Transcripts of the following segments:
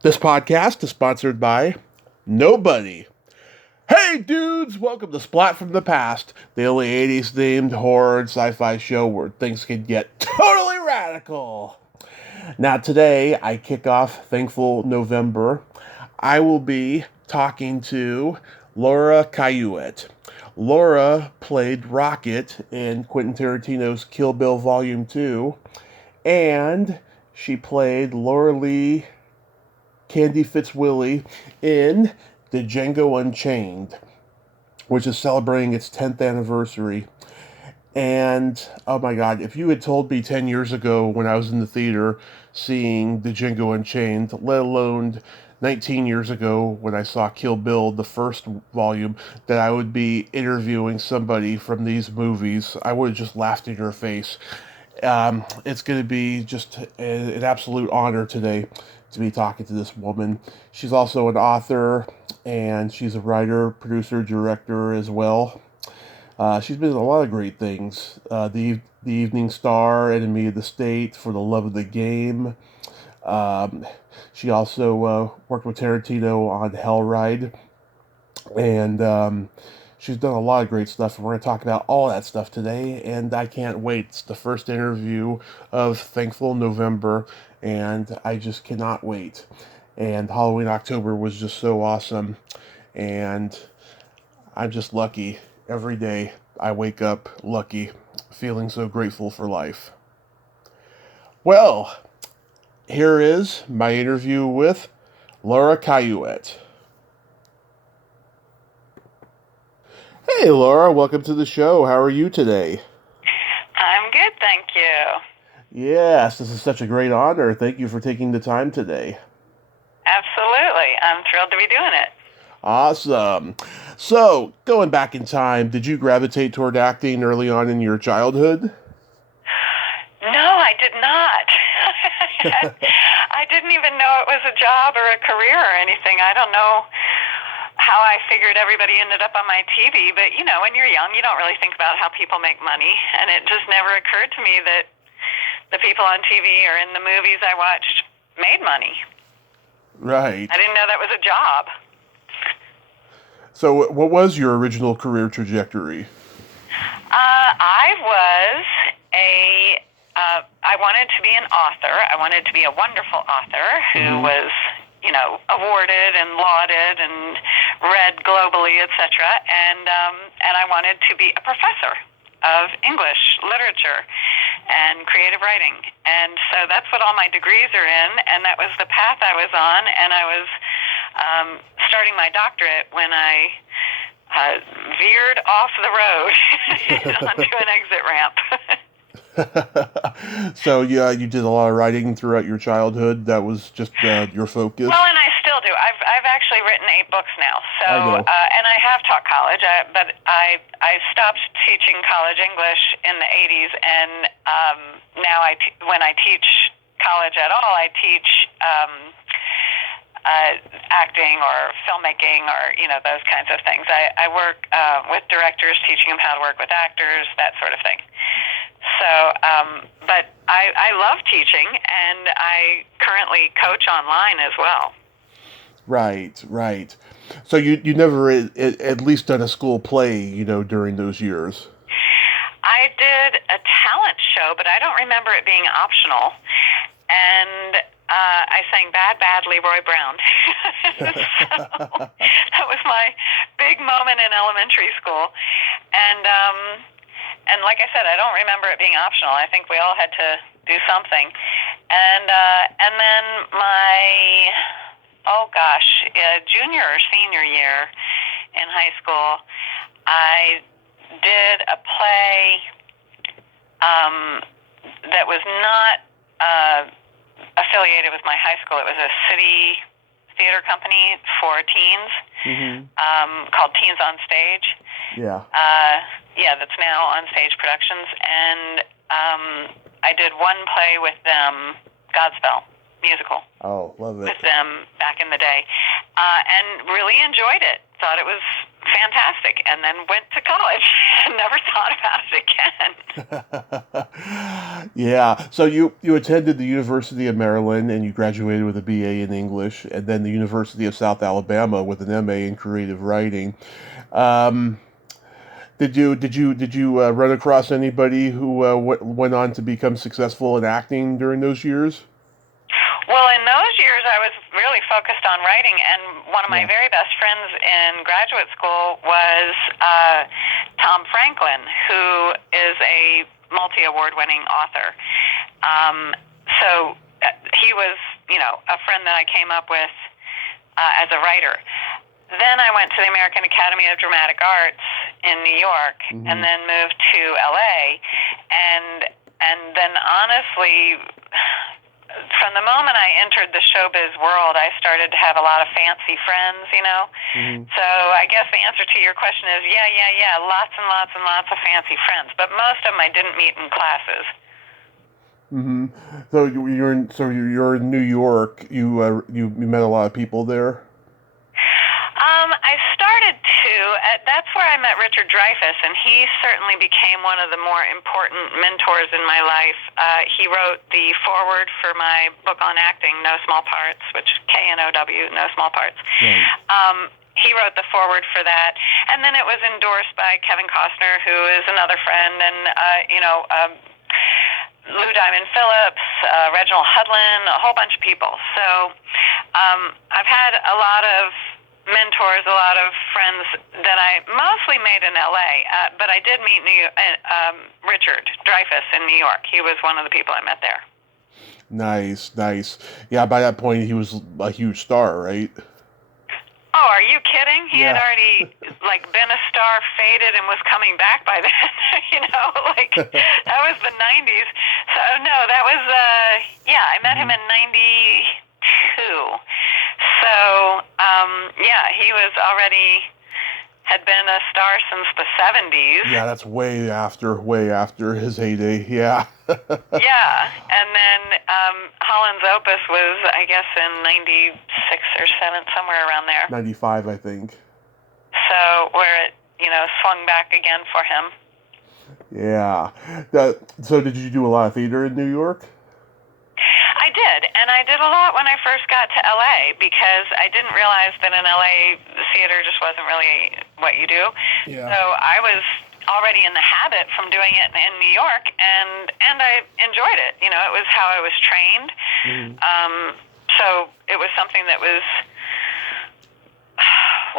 This podcast is sponsored by nobody. Hey dudes, welcome to Splat from the Past, the only 80s themed horror and sci-fi show where things can get totally radical. Now today, I kick off Thankful November. I will be talking to Laura Cayouette. Laura played Rocket in Quentin Tarantino's Kill Bill Volume 2, and she played Laura Lee Candy Fitzwilly in the Django Unchained, which is celebrating its 10th anniversary. And oh my God, if you had told me 10 years ago when I was in the theater seeing the Django Unchained, let alone 19 years ago when I saw Kill Bill, the first volume, that I would be interviewing somebody from these movies, I would have just laughed in your face. It's going to be just an absolute honor today to be talking to this woman. She's also an author, and she's a writer, producer, director as well. She's been in a lot of great things. The Evening Star, Enemy of the State, For the Love of the Game. She also worked with Tarantino on Hellride, and she's done a lot of great stuff, and we're going to talk about all that stuff today, and I can't wait. It's the first interview of Thankful November, and I just cannot wait. And Halloween October was just so awesome, and I'm just lucky. Every day I wake up lucky, feeling so grateful for life. Well, here is my interview with Laura Cayouette. Hey, Laura, welcome to the show. How are you today? I'm good, thank you. Yes, this is such a great honor. Thank you for taking the time today. Absolutely. I'm thrilled to be doing it. Awesome. So, going back in time, did you gravitate toward acting early on in your childhood? No, I did not. I didn't even know it was a job or a career or anything. I don't know how I figured everybody ended up on my TV, but when you're young, you don't really think about how people make money, and it just never occurred to me that the people on TV or in the movies I watched made money. Right. I didn't know that was a job. So, what was your original career trajectory? I wanted to be an author. I wanted to be a wonderful author who was, awarded and lauded and read globally, etc. And I wanted to be a professor of English literature and creative writing. And so that's what all my degrees are in, and that was the path I was on, and I was starting my doctorate when I veered off the road onto an exit ramp. So, yeah, you did a lot of writing throughout your childhood. That was just your focus? Well, and I still do. I've actually written 8 books now. So, I know. And I have taught college, but I stopped teaching college English in the 80s, and now when I teach college at all, I teach acting or filmmaking or those kinds of things. I work with directors, teaching them how to work with actors, that sort of thing. So, but I love teaching, and I currently coach online as well. Right, right. So you never at least done a school play, during those years? I did a talent show, but I don't remember it being optional. And I sang Bad Leroy Brown. So that was my big moment in elementary school. And like I said, I don't remember it being optional. I think we all had to do something. And then my, junior or senior year in high school, I did a play that was not affiliated with my high school. It was a city theater company for teens called Teens on Stage. Yeah. That's now on Stage Productions. And I did one play with them, Godspell musical. Oh, love it. With them back in the day. And really enjoyed it. Thought it was fantastic, and then went to college and never thought about it again. Yeah. So you attended the University of Maryland and you graduated with a BA in English, and then the University of South Alabama with an MA in creative writing. Um, did you run across anybody who went on to become successful in acting during those years? Well, in those years, I was really focused on writing, and one of my very best friends in graduate school was Tom Franklin, who is a multi-award-winning author. So he was, a friend that I came up with as a writer. Then I went to the American Academy of Dramatic Arts in New York, and then moved to LA, and then honestly, from the moment I entered the showbiz world, I started to have a lot of fancy friends, So I guess the answer to your question is yeah, lots and lots and lots of fancy friends, but most of them I didn't meet in classes. So you're in New York. You met a lot of people there. I started to. That's where I met Richard Dreyfuss, and he certainly became one of the more important mentors in my life. He wrote the foreword for my book on acting, No Small Parts, which KNOW, No Small Parts. Right. He wrote the foreword for that, and then it was endorsed by Kevin Costner, who is another friend, and Lou Diamond Phillips, Reginald Hudlin, a whole bunch of people. So I've had a lot of mentors, a lot of friends that I mostly made in LA, but I did meet Richard Dreyfuss in New York. He was one of the people I met there. Nice. Yeah, by that point he was a huge star, right? Oh, are you kidding? He had already been a star, faded, and was coming back by then. That was the 90s. So no, that was I met him in 92. So he was had been a star since the 70s. Yeah, that's way after his heyday. Yeah. Yeah, and then Holland's Opus was, I guess, in 96 or 7, somewhere around there. 95, I think. So where it, swung back again for him. Yeah. So did you do a lot of theater in New York? I did, and I did a lot when I first got to LA, because I didn't realize that in LA theater just wasn't really what you do. Yeah. So I was already in the habit from doing it in New York, and I enjoyed it. It was how I was trained. So it was something that was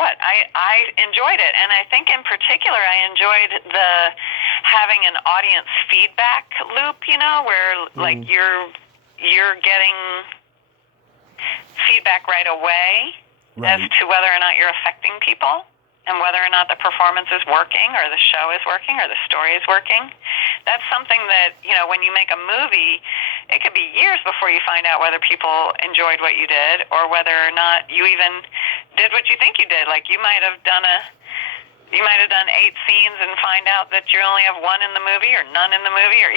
I enjoyed it, and I think in particular I enjoyed the having an audience feedback loop. Where you're getting feedback right away as to whether or not you're affecting people, and whether or not the performance is working, or the show is working, or the story is working. That's something that, when you make a movie, it could be years before you find out whether people enjoyed what you did, or whether or not you even did what you think you did. Like, you might have done 8 scenes and find out that you only have 1 in the movie, or none in the movie, or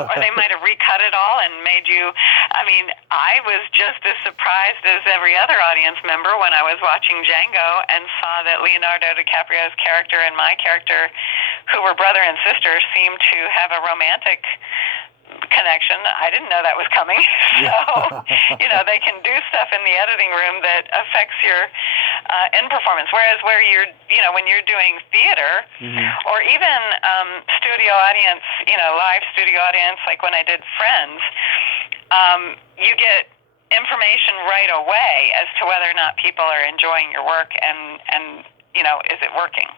or they might have recut it all and made you. I was just as surprised as every other audience member when I was watching Django and saw that Leonardo DiCaprio's character and my character, who were brother and sister, seemed to have a romantic connection. I didn't know that was coming. So, they can do stuff in the editing room that affects your end performance. Whereas when you're doing theater, or even studio audience, live studio audience, like when I did Friends, you get information right away as to whether or not people are enjoying your work, and is it working?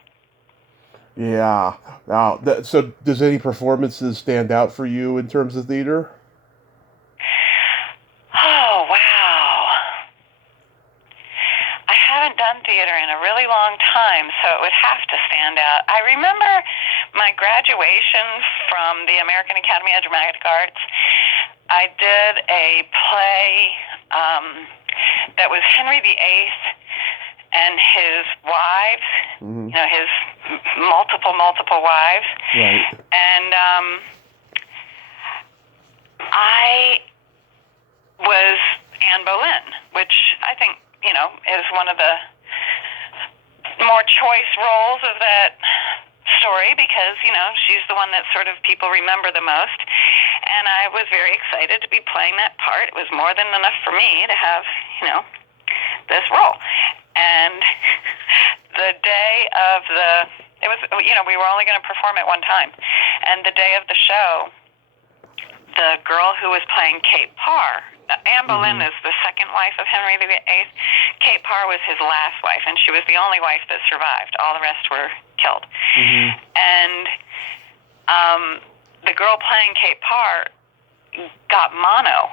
Yeah. Now, so does any performances stand out for you in terms of theater? Oh, wow. I haven't done theater in a really long time, so it would have to stand out. I remember my graduation from the American Academy of Dramatic Arts. I did a play that was Henry VIII and his wives, his multiple wives. Right. And I was Anne Boleyn, which I think, is one of the more choice roles of that story because, she's the one that sort of people remember the most. And I was very excited to be playing that part. It was more than enough for me to have, this role. And the day of we were only going to perform it one time. And the day of the show, the girl who was playing Kate Parr, Anne Boleyn is the second wife of Henry VIII. Kate Parr was his last wife, and she was the only wife that survived. All the rest were killed. And the girl playing Kate Parr got mono.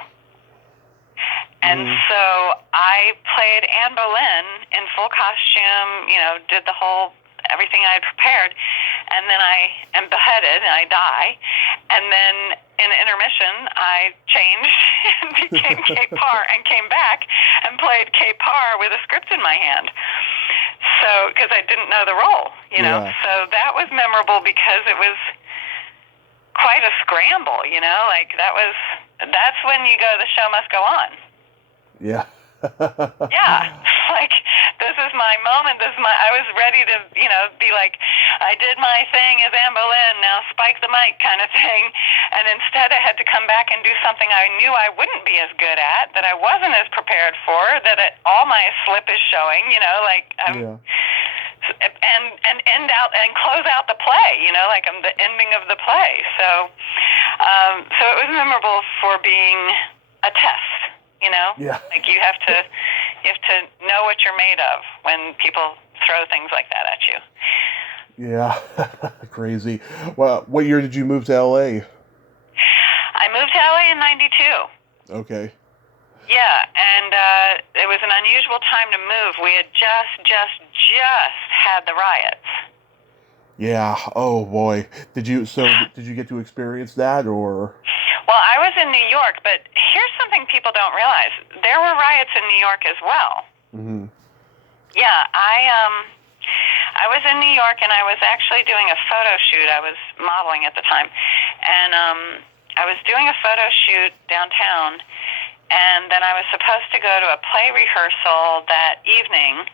And so I played Anne Boleyn in full costume, did the whole everything I had prepared, and then I am beheaded and I die, and then in intermission I changed and became Kate Parr and came back and played Kate Parr with a script in my hand. So, because I didn't know the role, so that was memorable because it was quite a scramble, that's when you go, the show must go on. Yeah. Yeah, this is my moment. I was ready to, be like, I did my thing as Anne Boleyn, now spike the mic kind of thing. And instead I had to come back and do something I knew I wouldn't be as good at, that I wasn't as prepared for, that all my slip is showing, and end out and close out the play, I'm the ending of the play. So it was memorable for being a test. Yeah. You have to know what you're made of when people throw things like that at you. Yeah. Crazy. Well, what year did you move to LA? I moved to LA in 92. Okay. Yeah, and it was an unusual time to move. We had just had the riots. Yeah. Oh boy. Did you get to experience that, or? Well, I was in New York, but here's something people don't realize. There were riots in New York as well. Yeah, I was in New York, and I was actually doing a photo shoot. I was modeling at the time. And I was doing a photo shoot downtown, and then I was supposed to go to a play rehearsal that evening.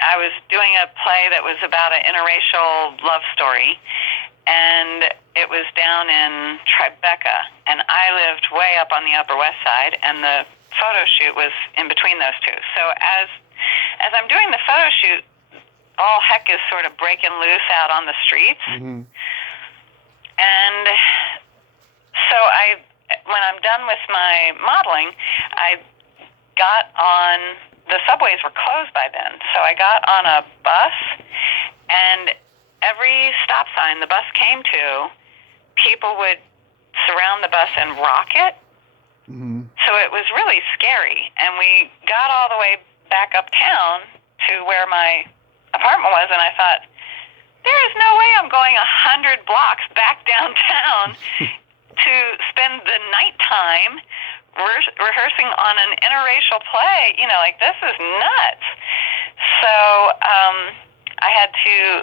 I was doing a play that was about an interracial love story, and it was down in Tribeca, and I lived way up on the Upper West Side, and the photo shoot was in between those two. So as I'm doing the photo shoot, all heck is sort of breaking loose out on the streets. And so when I'm done with my modeling, I got on, the subways were closed by then, so I got on a bus, and every stop sign the bus came to, people would surround the bus and rock it. So it was really scary. And we got all the way back uptown to where my apartment was, and I thought, there is no way I'm going 100 blocks back downtown to spend the nighttime rehearsing on an interracial play. This is nuts. So I had to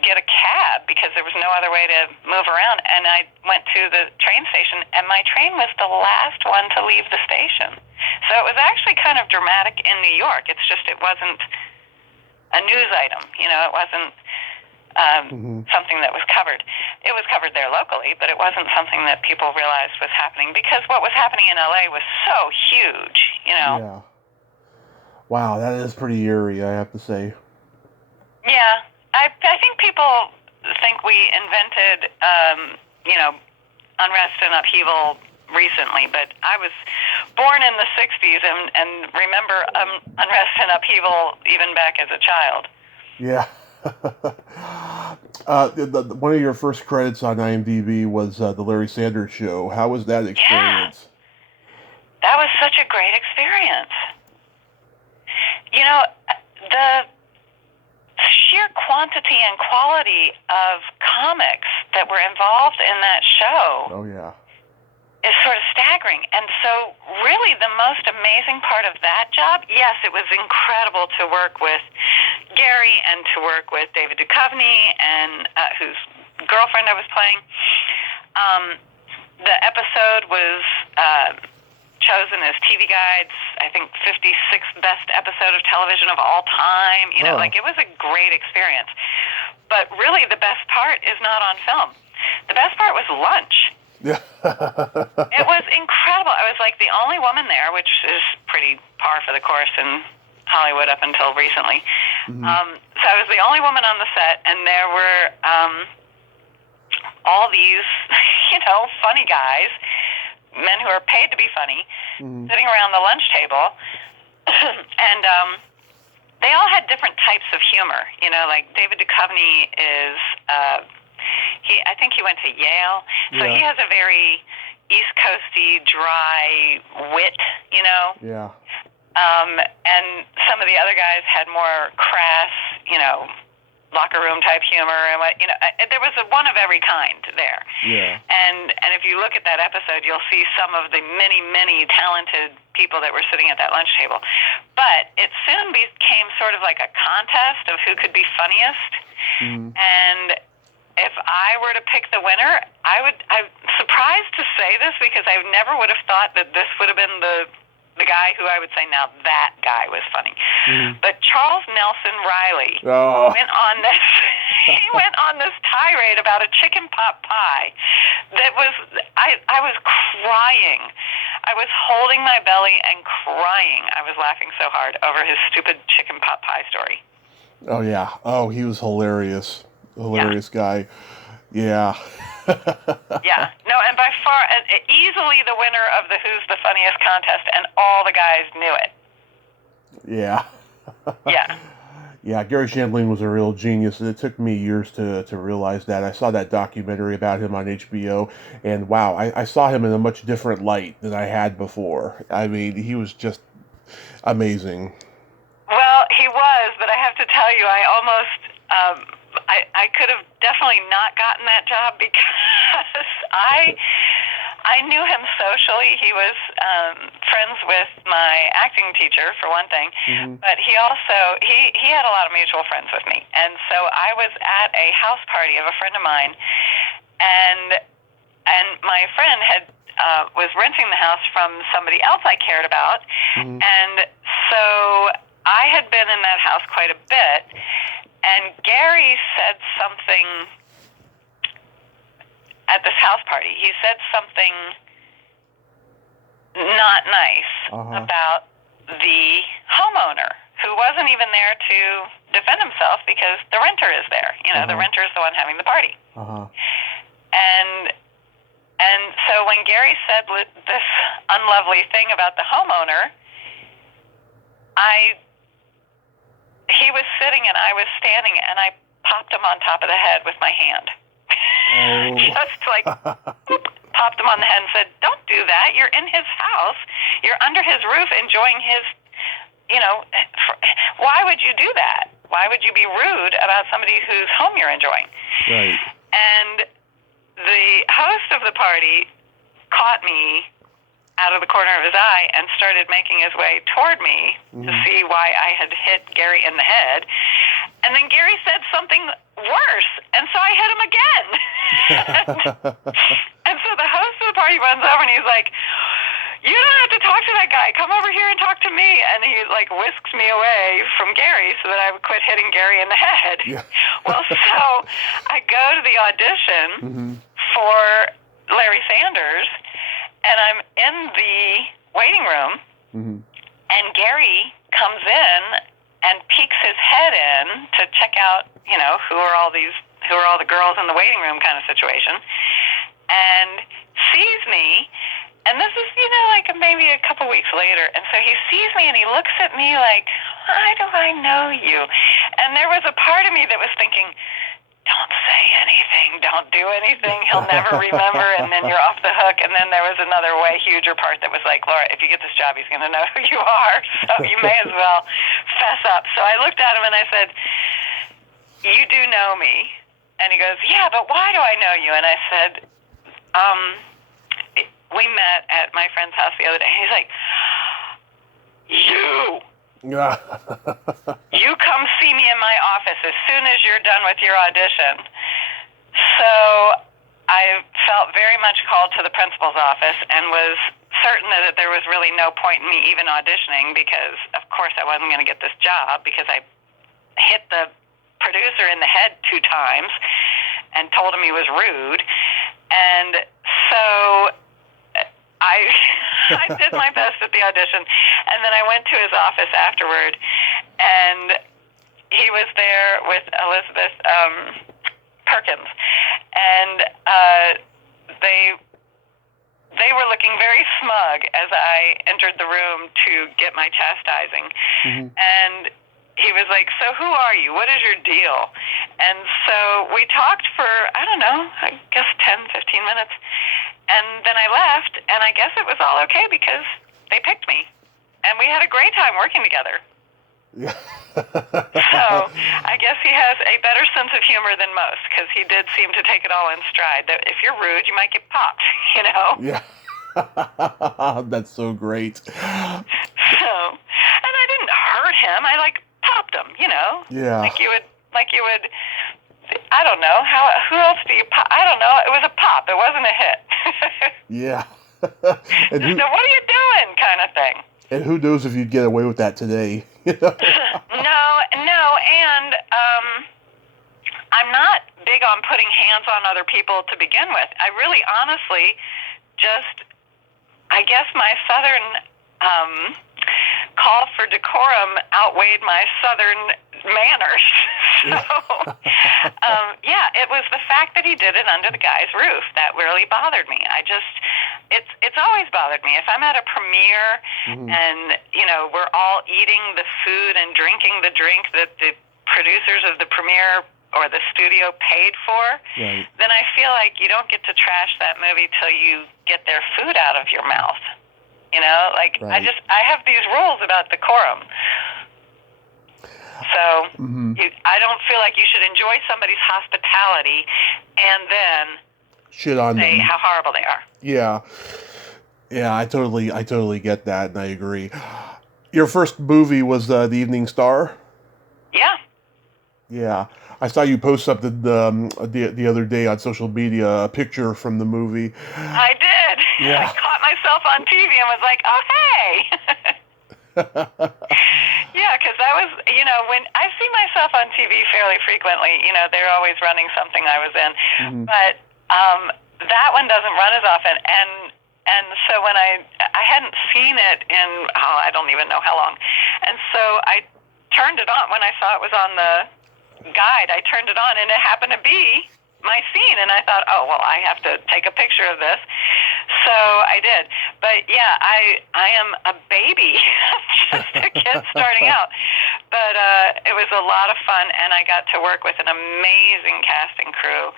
get a cab because there was no other way to move around, and I went to the train station, and my train was the last one to leave the station. So it was actually kind of dramatic in New York. It's just it wasn't a news item, it wasn't something that was covered. It was covered there locally, but it wasn't something that people realized was happening because what was happening in LA was so huge, Yeah. Wow, that is pretty eerie, I have to say. Yeah. I think people think we invented, unrest and upheaval recently, but I was born in the 60s and remember unrest and upheaval even back as a child. Yeah. One of your first credits on IMDb was The Larry Sanders Show. How was that experience? Yeah. That was such a great experience. The sheer quantity and quality of comics that were involved in that show is sort of staggering. And so really the most amazing part of that job, yes, it was incredible to work with Gary and to work with David Duchovny, and whose girlfriend I was playing. The episode was chosen as TV Guide's, I think, 56th best episode of television of all time. You know, like, it was a great experience. But really, the best part is not on film. The best part was lunch. Yeah. It was incredible. I was like the only woman there, which is pretty par for the course in Hollywood up until recently. So I was the only woman on the set, and there were all these, funny guys, men who are paid to be funny, sitting around the lunch table, and they all had different types of humor. Like David Duchovny is, I think he went to Yale, so he has a very East Coasty, dry wit, Yeah. And some of the other guys had more crass, locker room type humor, and there was one of every kind there. Yeah. And if you look at that episode, you'll see some of the many, many talented people that were sitting at that lunch table. But it soon became sort of like a contest of who could be funniest. And if I were to pick the winner, I'm surprised to say this because I never would have thought that this would have been the guy who I would say, now that guy was funny. But Charles Nelson Riley went on this. He went on this tirade about a chicken pot pie that was. I was crying. I was holding my belly and crying. I was laughing so hard over his stupid chicken pot pie story. Oh yeah. Oh, he was hilarious. Hilarious guy. Yeah. Yeah. No, and by far, easily the winner of the Who's the Funniest contest, and all the guys knew it. Yeah. Yeah. Yeah, Gary Shandling was a real genius, and it took me years to realize that. I saw that documentary about him on HBO, and wow, I saw him in a much different light than I had before. I mean, he was just amazing. Well, he was, but I have to tell you, I almost... I could have definitely not gotten that job because I knew him socially. He was friends with my acting teacher, for one thing, but he also he had a lot of mutual friends with me. And so I was at a house party of a friend of mine, and my friend was renting the house from somebody else I cared about, and so I had been in that house quite a bit. And Gary said something at this house party. He said something not nice about the homeowner, who wasn't even there to defend himself because the renter is there. The renter is the one having the party. And so when Gary said this unlovely thing about the homeowner, he was sitting and I was standing, and I popped him on top of the head with my hand. Just like, popped him on the head and said, don't do that. You're in his house. You're under his roof enjoying his, why would you do that? Why would you be rude about somebody whose home you're enjoying? Right. And the host of the party caught me out of the corner of his eye and started making his way toward me to see why I had hit Gary in the head. And then Gary said something worse, and so I hit him again. And so the host of the party runs over, and he's like, you don't have to talk to that guy. Come over here and talk to me. And he, whisks me away from Gary so that I would quit hitting Gary in the head. Yeah. Well, so I go to the audition for Larry Sanders, and I'm in the waiting room, and Gary comes in and peeks his head in to check out, who are all the girls in the waiting room kind of situation, and sees me. And this is, maybe a couple weeks later. And so he sees me and he looks at me like, why do I know you? And there was a part of me that was thinking, don't say anything, don't do anything, he'll never remember, and then you're off the hook. And then there was another way huger part that was like, Laura, if you get this job, he's going to know who you are, so you may as well fess up. So I looked at him and I said, you do know me? And he goes, yeah, but why do I know you? And I said, we met at my friend's house the other day. And he's like, you come see me in my office as soon as you're done with your audition. So I felt very much called to the principal's office and was certain that there was really no point in me even auditioning because, of course, I wasn't going to get this job because I hit the producer in the head 2 times and told him he was rude. And so I did my best at the audition, and then I went to his office afterward, and he was there with Elizabeth Perkins, and they were looking very smug as I entered the room to get my chastising. And he was like, so who are you? What is your deal? And so we talked for, I don't know, I guess 10, 15 minutes. And then I left, and I guess it was all okay because they picked me. And we had a great time working together. Yeah. So I guess he has a better sense of humor than most because he did seem to take it all in stride. That if you're rude, you might get popped, you know? Yeah. That's so great. So, and I didn't hurt him. I popped him, you know? Yeah. Like you would, I don't know, who else do you pop? I don't know. It was a pop. It wasn't a hit. Yeah. Just a, what are you doing kind of thing. And who knows if you'd get away with that today? No, and I'm not big on putting hands on other people to begin with. I really honestly I guess my Southern call for decorum outweighed my Southern manners. So, yeah, it was the fact that he did it under the guy's roof that really bothered me. It's always bothered me. If I'm at a premiere and, you know, we're all eating the food and drinking the drink that the producers of the premiere or the studio paid for, right, then I feel like you don't get to trash that movie till you get their food out of your mouth. You know, like, right. I have these rules about decorum. So I don't feel like you should enjoy somebody's hospitality and then shit on say them. how horrible they are. Yeah. Yeah, I totally get that, and I agree. Your first movie was The Evening Star? Yeah. Yeah. I saw you post something the other day on social media, a picture from the movie. I did. Yeah. I caught myself on TV and was like, oh, hey. Yeah, because that was, you know, when I see myself on TV fairly frequently, you know, they're always running something I was in. But that one doesn't run as often. And so when I hadn't seen it in, I don't even know how long. And so I turned it on when I saw it was on the guide. I turned it on, and it happened to be my scene, and I thought, oh, well, I have to take a picture of this. So I did. But, yeah, I am a baby, just a kid starting out. But it was a lot of fun, and I got to work with an amazing casting crew.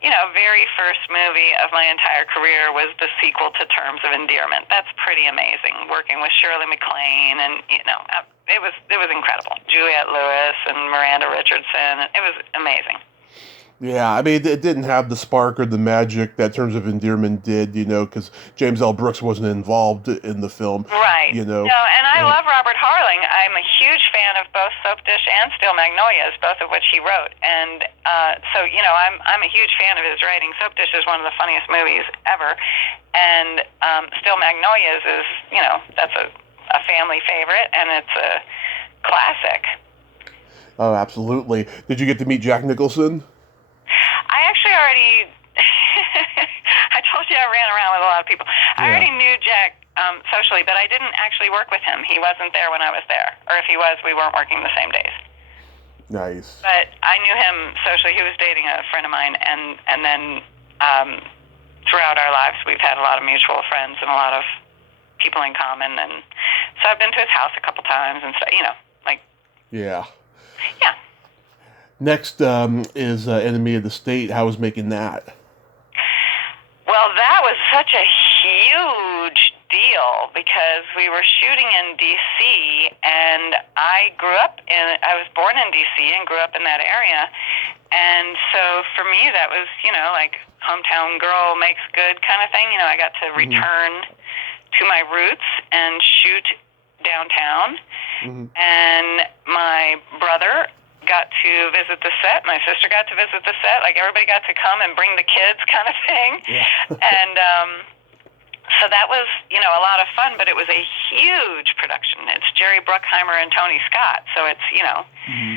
You know, very first movie of my entire career was the sequel to Terms of Endearment. That's pretty amazing, working with Shirley MacLaine, and, you know, it was incredible. Juliette Lewis and Miranda Richardson. It was amazing. Yeah, I mean, it didn't have the spark or the magic that Terms of Endearment did, you know, because James L. Brooks wasn't involved in the film. Right. You know. No, and I love Robert Harling. I'm a huge fan of both Soap Dish and Steel Magnolias, both of which he wrote. And so, you know, I'm a huge fan of his writing. Soap Dish is one of the funniest movies ever. And Steel Magnolias is, you know, that's a family favorite, and it's a classic. Oh, absolutely. Did you get to meet Jack Nicholson? I actually already, I told you I ran around with a lot of people. Yeah. I already knew Jack socially, but I didn't actually work with him. He wasn't there when I was there. Or if he was, we weren't working the same days. Nice. But I knew him socially. He was dating a friend of mine, and then throughout our lives, we've had a lot of mutual friends and a lot of people in common. And so I've been to his house a couple times and stuff, you know, like. Yeah. Yeah. Next is Enemy of the State. How was making that? Well, that was such a huge deal because we were shooting in D.C. and I was born in D.C. and grew up in that area. And so for me, that was, you know, like hometown girl makes good kind of thing. You know, I got to return to my roots and shoot downtown. And my brother got to visit the set. My sister got to visit the set. Like, everybody got to come and bring the kids kind of thing. Yeah. And So that was, a lot of fun, but it was a huge production. It's Jerry Bruckheimer and Tony Scott, so it's, Mm-hmm.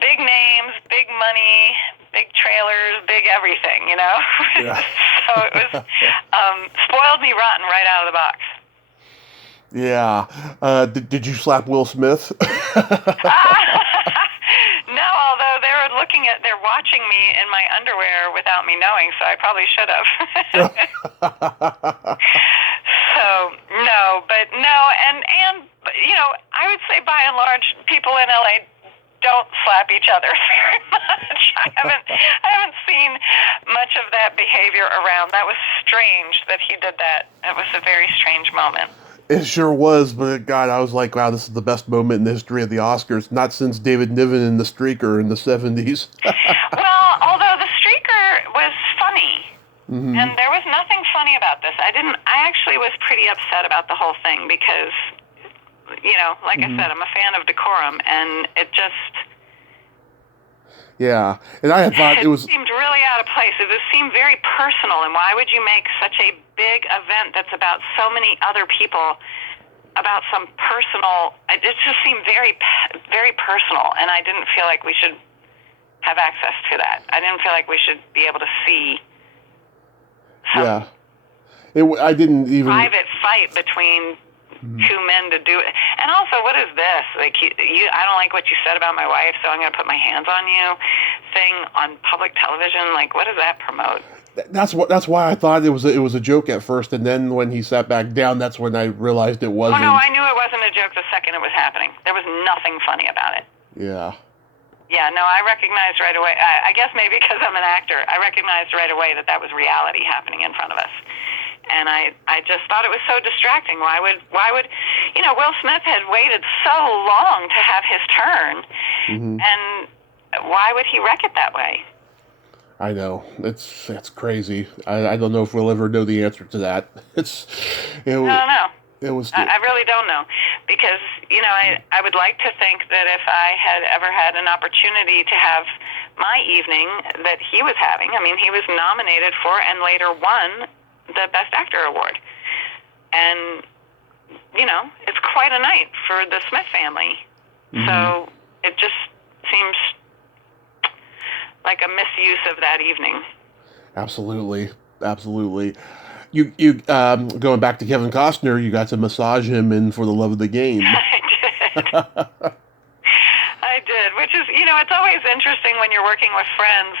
big names, big money, big trailers, big everything, Yeah. So it was spoiled me rotten right out of the box. Yeah. Did you slap Will Smith? No, although they're watching me in my underwear without me knowing, so I probably should have. So, no, and I would say by and large, people in LA don't slap each other very much. I haven't seen much of that behavior around. That was strange that he did that. It was a very strange moment. It sure was, but God, I was like, wow, this is the best moment in the history of the Oscars. Not since David Niven and The Streaker in the 70s. Well, although The Streaker was funny, Mm-hmm. and there was nothing funny about this. I actually was pretty upset about the whole thing because, like Mm-hmm. I said, I'm a fan of decorum, and it just... Yeah, and I had thought it was... seemed really out of place. It just seemed very personal, and why would you make such a big event that's about so many other people about some personal... It just seemed very, very personal, and I didn't feel like we should have access to that. I didn't feel like we should be able to see some I didn't even... private fight between two men to do it. And also, what is this? Like, I don't like what you said about my wife, so I'm going to put my hands on you thing on public television. Like, what does that promote? That's why I thought it was a joke at first, and then when he sat back down, that's when I realized it wasn't. Oh no, I knew it wasn't a joke the second it was happening. There was nothing funny about it. Yeah. Yeah, no, I recognized right away. I guess maybe because I'm an actor, I recognized right away that was reality happening in front of us. And I just thought it was so distracting. Why would Will Smith had waited so long to have his turn, Mm-hmm. and why would he wreck it that way? I know, it's crazy. I don't know if we'll ever know the answer to that. No. It was. I really don't know, because I would like to think that if I had ever had an opportunity to have my evening that he was having, I mean, he was nominated for and later won the Best Actor award, and it's quite a night for the Smith family. Mm-hmm. So it just seems like a misuse of that evening. Absolutely. You going back to Kevin Costner, you got to massage him in For the Love of the Game. I did, which is, it's always interesting when you're working with friends.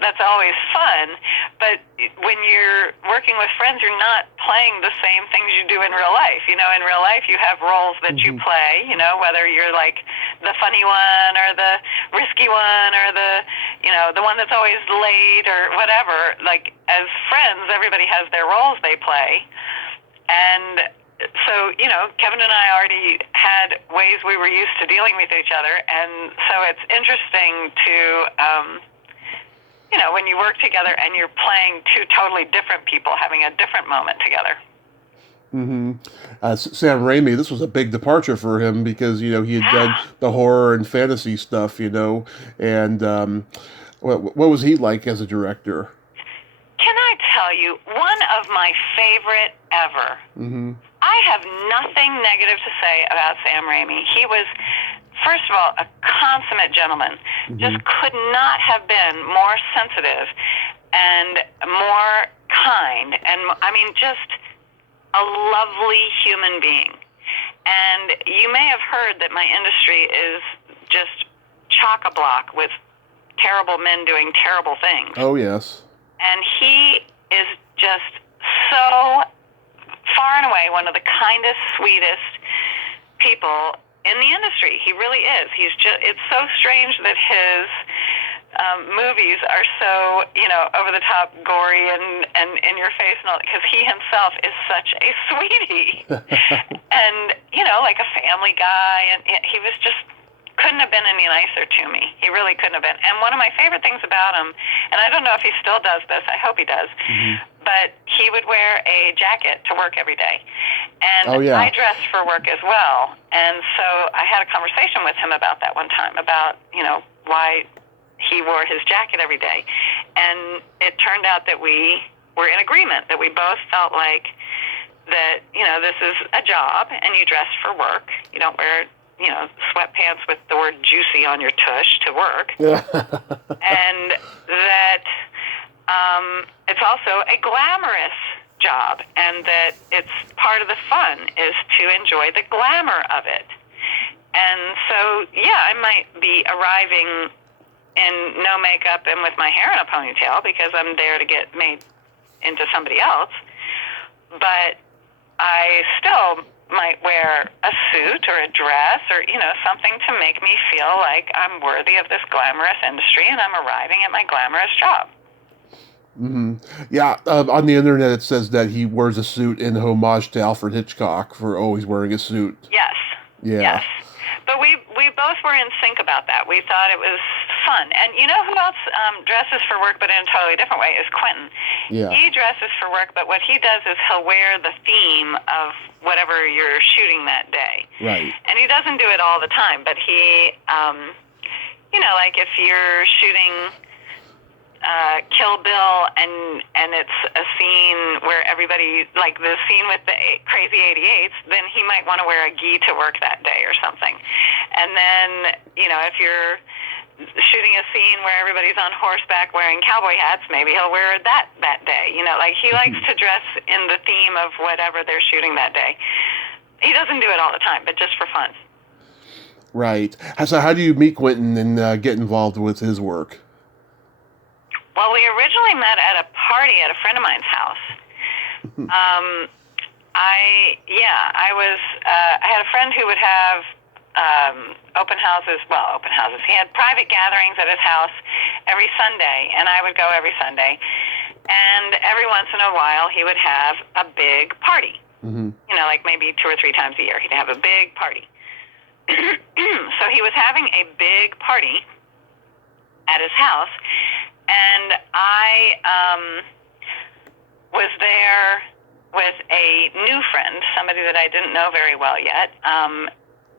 That's always fun. But when you're working with friends, you're not playing the same things you do in real life. In real life, you have roles that you play, whether you're like the funny one or the risky one or the one that's always late or whatever. Like, as friends, everybody has their roles they play. And so, Kevin and I already had ways we were used to dealing with each other, and so it's interesting to, when you work together and you're playing two totally different people having a different moment together. Mm-hmm. Sam Raimi, this was a big departure for him because, he had done the horror and fantasy stuff, and what was he like as a director? Can I tell you, one of my favorite ever. Mm-hmm. I have nothing negative to say about Sam Raimi. He was, first of all, a consummate gentleman. Mm-hmm. Just could not have been more sensitive and more kind. And, just a lovely human being. And you may have heard that my industry is just chock-a-block with terrible men doing terrible things. Oh, yes. And he is just so far and away one of the kindest, sweetest people in the industry. He really is. It's so strange that his movies are so, over the top, gory and in your face and all that, because he himself is such a sweetie. And, like a family guy, and he was just couldn't have been any nicer to me. He really couldn't have been. And one of my favorite things about him, and I don't know if he still does this, I hope he does, but he would wear a jacket to work every day. And I dressed for work as well. And so I had a conversation with him about that one time, about, why he wore his jacket every day. And it turned out that we were in agreement, that we both felt like that, this is a job and you dress for work. You don't wear, sweatpants with the word juicy on your tush to work. And that it's also a glamorous job, and that it's part of the fun is to enjoy the glamour of it. And so, I might be arriving in no makeup and with my hair in a ponytail because I'm there to get made into somebody else, but I still might wear a suit or a dress or, something to make me feel like I'm worthy of this glamorous industry and I'm arriving at my glamorous job. Mm-hmm. Yeah, on the internet it says that he wears a suit in homage to Alfred Hitchcock for always wearing a suit. Yes. Yeah. Yes. But we both were in sync about that. We thought it was fun. And you know who else dresses for work but in a totally different way is Quentin. Yeah. He dresses for work, but what he does is he'll wear the theme of whatever you're shooting that day. Right. And he doesn't do it all the time, but he, like if you're shooting Kill Bill and it's a scene where everybody, like the scene with the crazy 88s, then he might want to wear a gi to work that day or something. And then, if you're shooting a scene where everybody's on horseback wearing cowboy hats, maybe he'll wear that day. He likes to dress in the theme of whatever they're shooting that day. He doesn't do it all the time, but just for fun. Right. So how do you meet Quentin and get involved with his work? Well, we originally met at a party at a friend of mine's house. I had a friend who would have open houses. He had private gatherings at his house every Sunday, and I would go every Sunday. And every once in a while, he would have a big party. Mm-hmm. Like maybe 2 or 3 times a year, he'd have a big party. So he was having a big party at his house, and I was there with a new friend, somebody that I didn't know very well yet,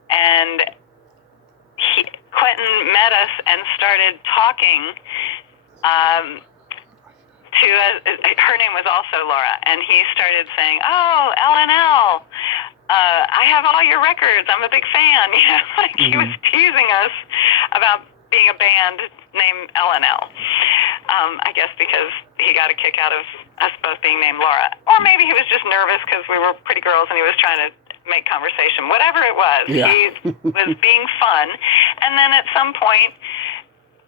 and Quentin met us and started talking to her name was also Laura, and he started saying, "Oh, LNL, I have all your records. I'm a big fan." He was teasing us about being a band named LNL. I guess because he got a kick out of us both being named Laura, or maybe he was just nervous because we were pretty girls and he was trying to make conversation. Whatever it was, he was being fun. And then at some point,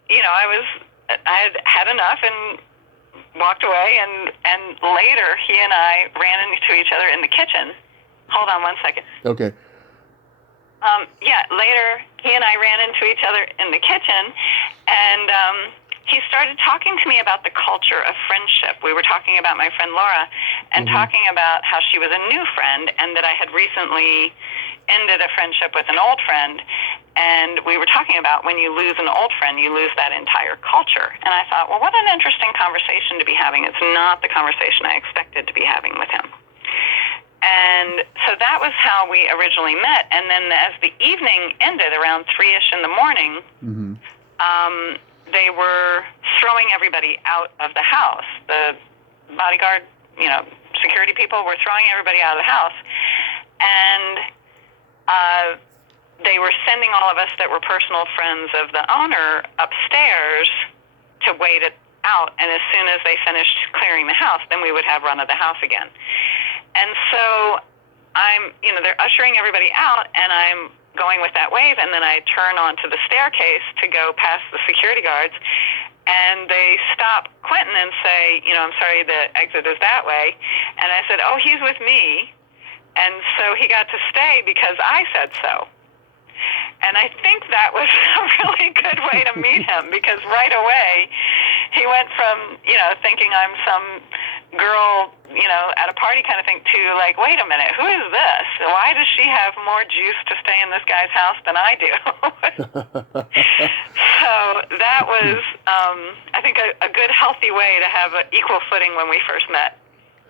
I had enough and walked away, and later he and I ran into each other in the kitchen. Hold on one second. Okay. Later he and I ran into each other in the kitchen, and he started talking to me about the culture of friendship. We were talking about my friend Laura and talking about how she was a new friend and that I had recently ended a friendship with an old friend. And we were talking about when you lose an old friend, you lose that entire culture. And I thought, well, what an interesting conversation to be having. It's not the conversation I expected to be having with him. And so that was how we originally met. And then as the evening ended around 3-ish in the morning, they were throwing everybody out of the house. The bodyguard, security people were throwing everybody out of the house. And they were sending all of us that were personal friends of the owner upstairs to wait it out. And as soon as they finished clearing the house, then we would have run of the house again. And so they're ushering everybody out, and I'm going with that wave, and then I turn onto the staircase to go past the security guards, and they stop Quentin and say, "I'm sorry, the exit is that way." And I said, "Oh, he's with me." And so he got to stay because I said so. And I think that was a really good way to meet him, because right away he went from, thinking I'm some girl, at a party kind of thing, to like, wait a minute, who is this? Why does she have more juice to stay in this guy's house than I do? So that was, I think, a good, healthy way to have an equal footing when we first met.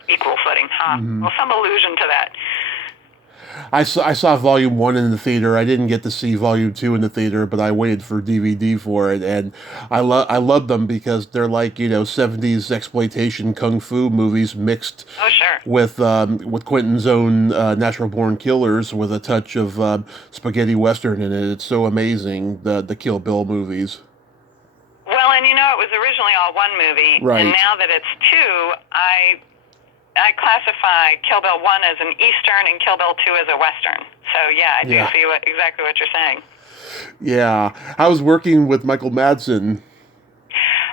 Equal footing, huh? Well, some allusion to that. I saw Volume 1 in the theater. I didn't get to see Volume 2 in the theater, but I waited for DVD for it, and I love them because they're like, 70s exploitation kung fu movies mixed Oh, sure. with Quentin's own Natural Born Killers with a touch of spaghetti western in it. It's so amazing, the Kill Bill movies. Well, and it was originally all one movie, Right. and now that it's two, I classify Kill Bill 1 as an Eastern and Kill Bill 2 as a Western. So, yeah, I do see exactly what you're saying. Yeah. I was working with Michael Madsen.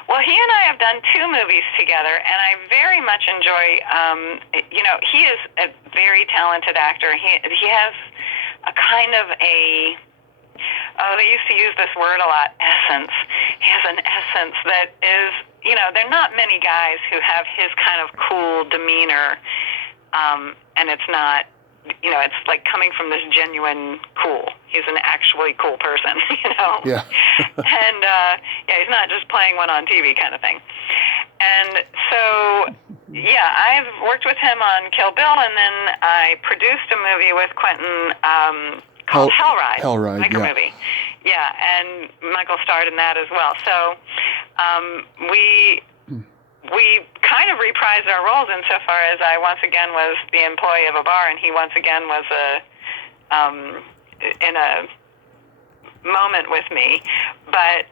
Well, he and I have done two movies together, and I very much enjoy, he is a very talented actor. He has a kind of a, they used to use this word a lot, essence. He has an essence that is, there are not many guys who have his kind of cool demeanor, and it's not, it's like coming from this genuine cool. He's an actually cool person, Yeah. And, he's not just playing one on TV kind of thing. And so, I've worked with him on Kill Bill, and then I produced a movie with Quentin called Hellride. Hellride, biker movie. Yeah, and Michael starred in that as well. So we kind of reprised our roles insofar as I once again was the employee of a bar, and he once again was in a moment with me. But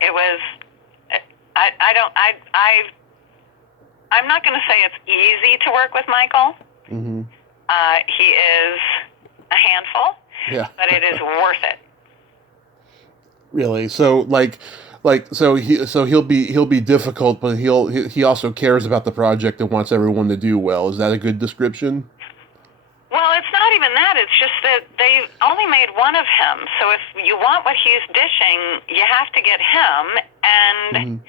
it was I'm not going to say it's easy to work with Michael. Mm-hmm. He is a handful, but it is worth it. Really? So he'll be difficult, but he also cares about the project and wants everyone to do well. Is that a good description? Well, it's not even that. It's just that they only made one of him. So if you want what he's dishing, you have to get him. And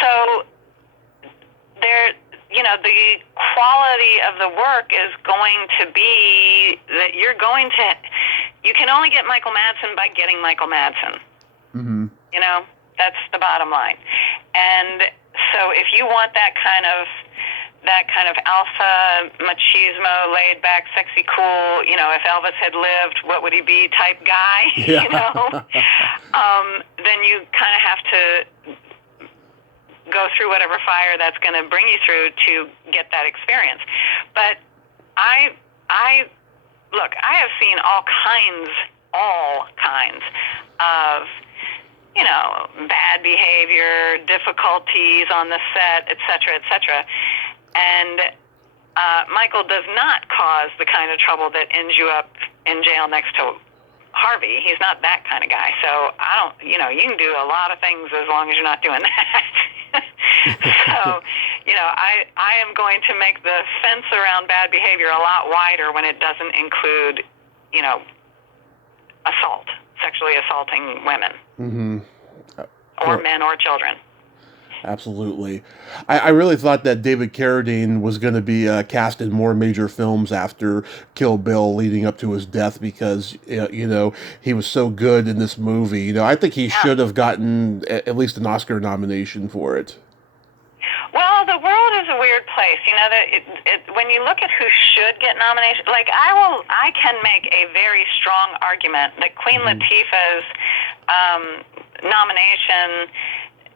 so there, the quality of the work is going to be that you can only get Michael Madsen by getting Michael Madsen. Mm-hmm. That's the bottom line. And so if you want that kind of alpha, machismo, laid back, sexy, cool, if Elvis had lived, what would he be type guy, then you kind of have to go through whatever fire that's going to bring you through to get that experience. But I have seen all kinds of, bad behavior, difficulties on the set, et cetera, and Michael does not cause the kind of trouble that ends you up in jail next to Harvey. He's not that kind of guy. So you can do a lot of things as long as you're not doing that. So, I am going to make the fence around bad behavior a lot wider when it doesn't include, assault, sexually assaulting women. Mm-hmm. Or men or children. Absolutely. I really thought that David Carradine was going to be cast in more major films after Kill Bill leading up to his death because, he was so good in this movie. I think he should have gotten at least an Oscar nomination for it. Well, the world is a weird place. When you look at who should get nominations, like I can make a very strong argument that Queen Latifah's nomination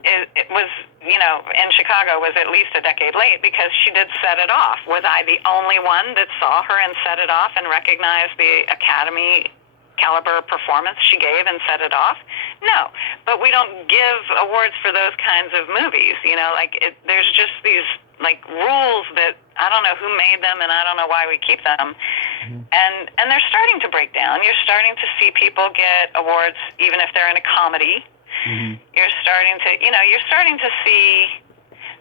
it was, in Chicago was at least a decade late because she did Set It Off. Was I the only one that saw her and Set It Off and recognized the Academy caliber performance she gave and Set It Off? No, but we don't give awards for those kinds of movies. There's just these rules that I don't know who made them and I don't know why we keep them. And they're starting to break down. You're starting to see people get awards even if they're in a comedy. Mm-hmm. You're starting to see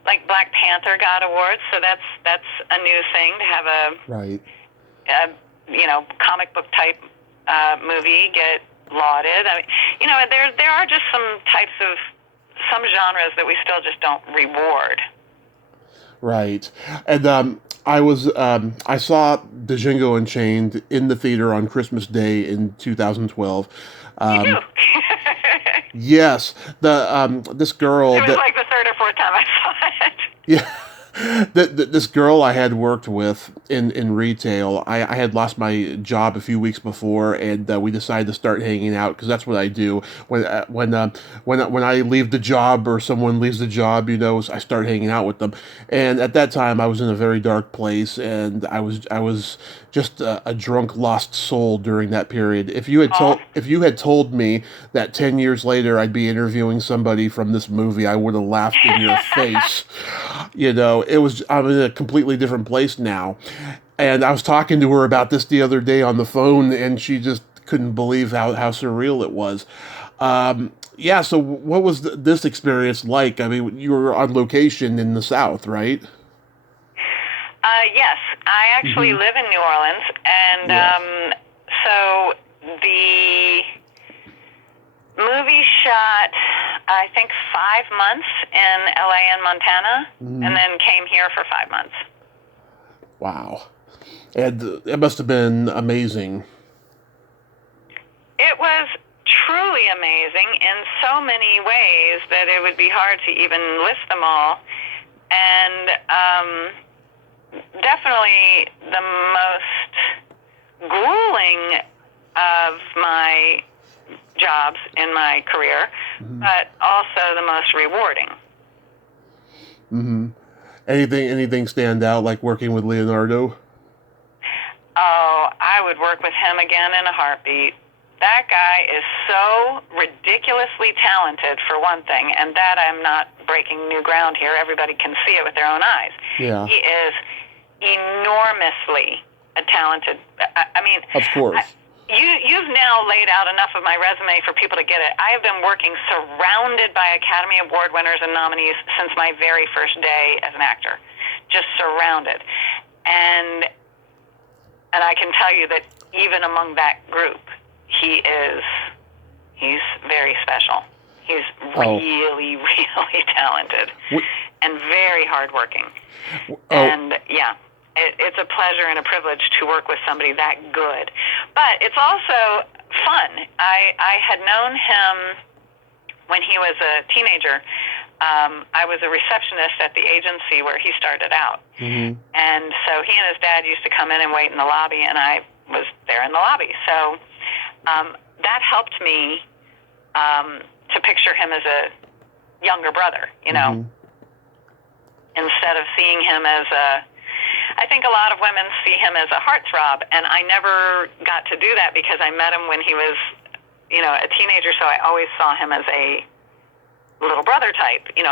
Black Panther got awards, so that's a new thing to have a comic book type movie get lauded. I mean, there are just some genres that we still just don't reward. Right. And I saw Django Unchained in the theater on Christmas Day in 2012. You do? Yes. This girl. It was like the third or fourth time I saw it. Yeah. This girl I had worked with in retail, I had lost my job a few weeks before, and we decided to start hanging out because that's what I do when I leave the job or someone leaves the job. I start hanging out with them. And at that time, I was in a very dark place, and I was just a drunk, lost soul during that period. Oh, If you had told me that 10 years later I'd be interviewing somebody from this movie, I would have laughed in your face. I'm in a completely different place now. And I was talking to her about this the other day on the phone, and she just couldn't believe how surreal it was. Yeah, so what was this experience like? I mean, you were on location in the South, right? yes, I actually Hmm. live in New Orleans, and Yeah. so the movie shot, I think, 5 months in LA and Montana, and Hmm. then came here for 5 months. Wow. And it must have been amazing. It was truly amazing in so many ways that it would be hard to even list them all. And definitely the most grueling of my jobs in my career, Hmm. but also the most rewarding. Hmm. Anything stand out like working with Leonardo? Oh, I would work with him again in a heartbeat. That guy is so ridiculously talented, for one thing, and that I'm not breaking new ground here. Everybody can see it with their own eyes. Yeah, He is enormously talented. I mean, of course. you've now laid out enough of my resume for people to get it. I have been working surrounded by Academy Award winners and nominees since my very first day as an actor, just surrounded. And I can tell you that even among that group, he's very special. He's Oh, really, really talented w- and very hardworking. oh, And yeah, it's a pleasure and a privilege to work with somebody that good. But it's also fun. I had known him when he was a teenager. I was a receptionist at the agency where he started out. hmm. And so he and his dad used to come in and wait in the lobby, and I was there in the lobby. So that helped me to picture him as a younger brother, Hmm. instead of seeing him as I think a lot of women see him as a heartthrob, and I never got to do that because I met him when he was, a teenager, so I always saw him as a little brother type, he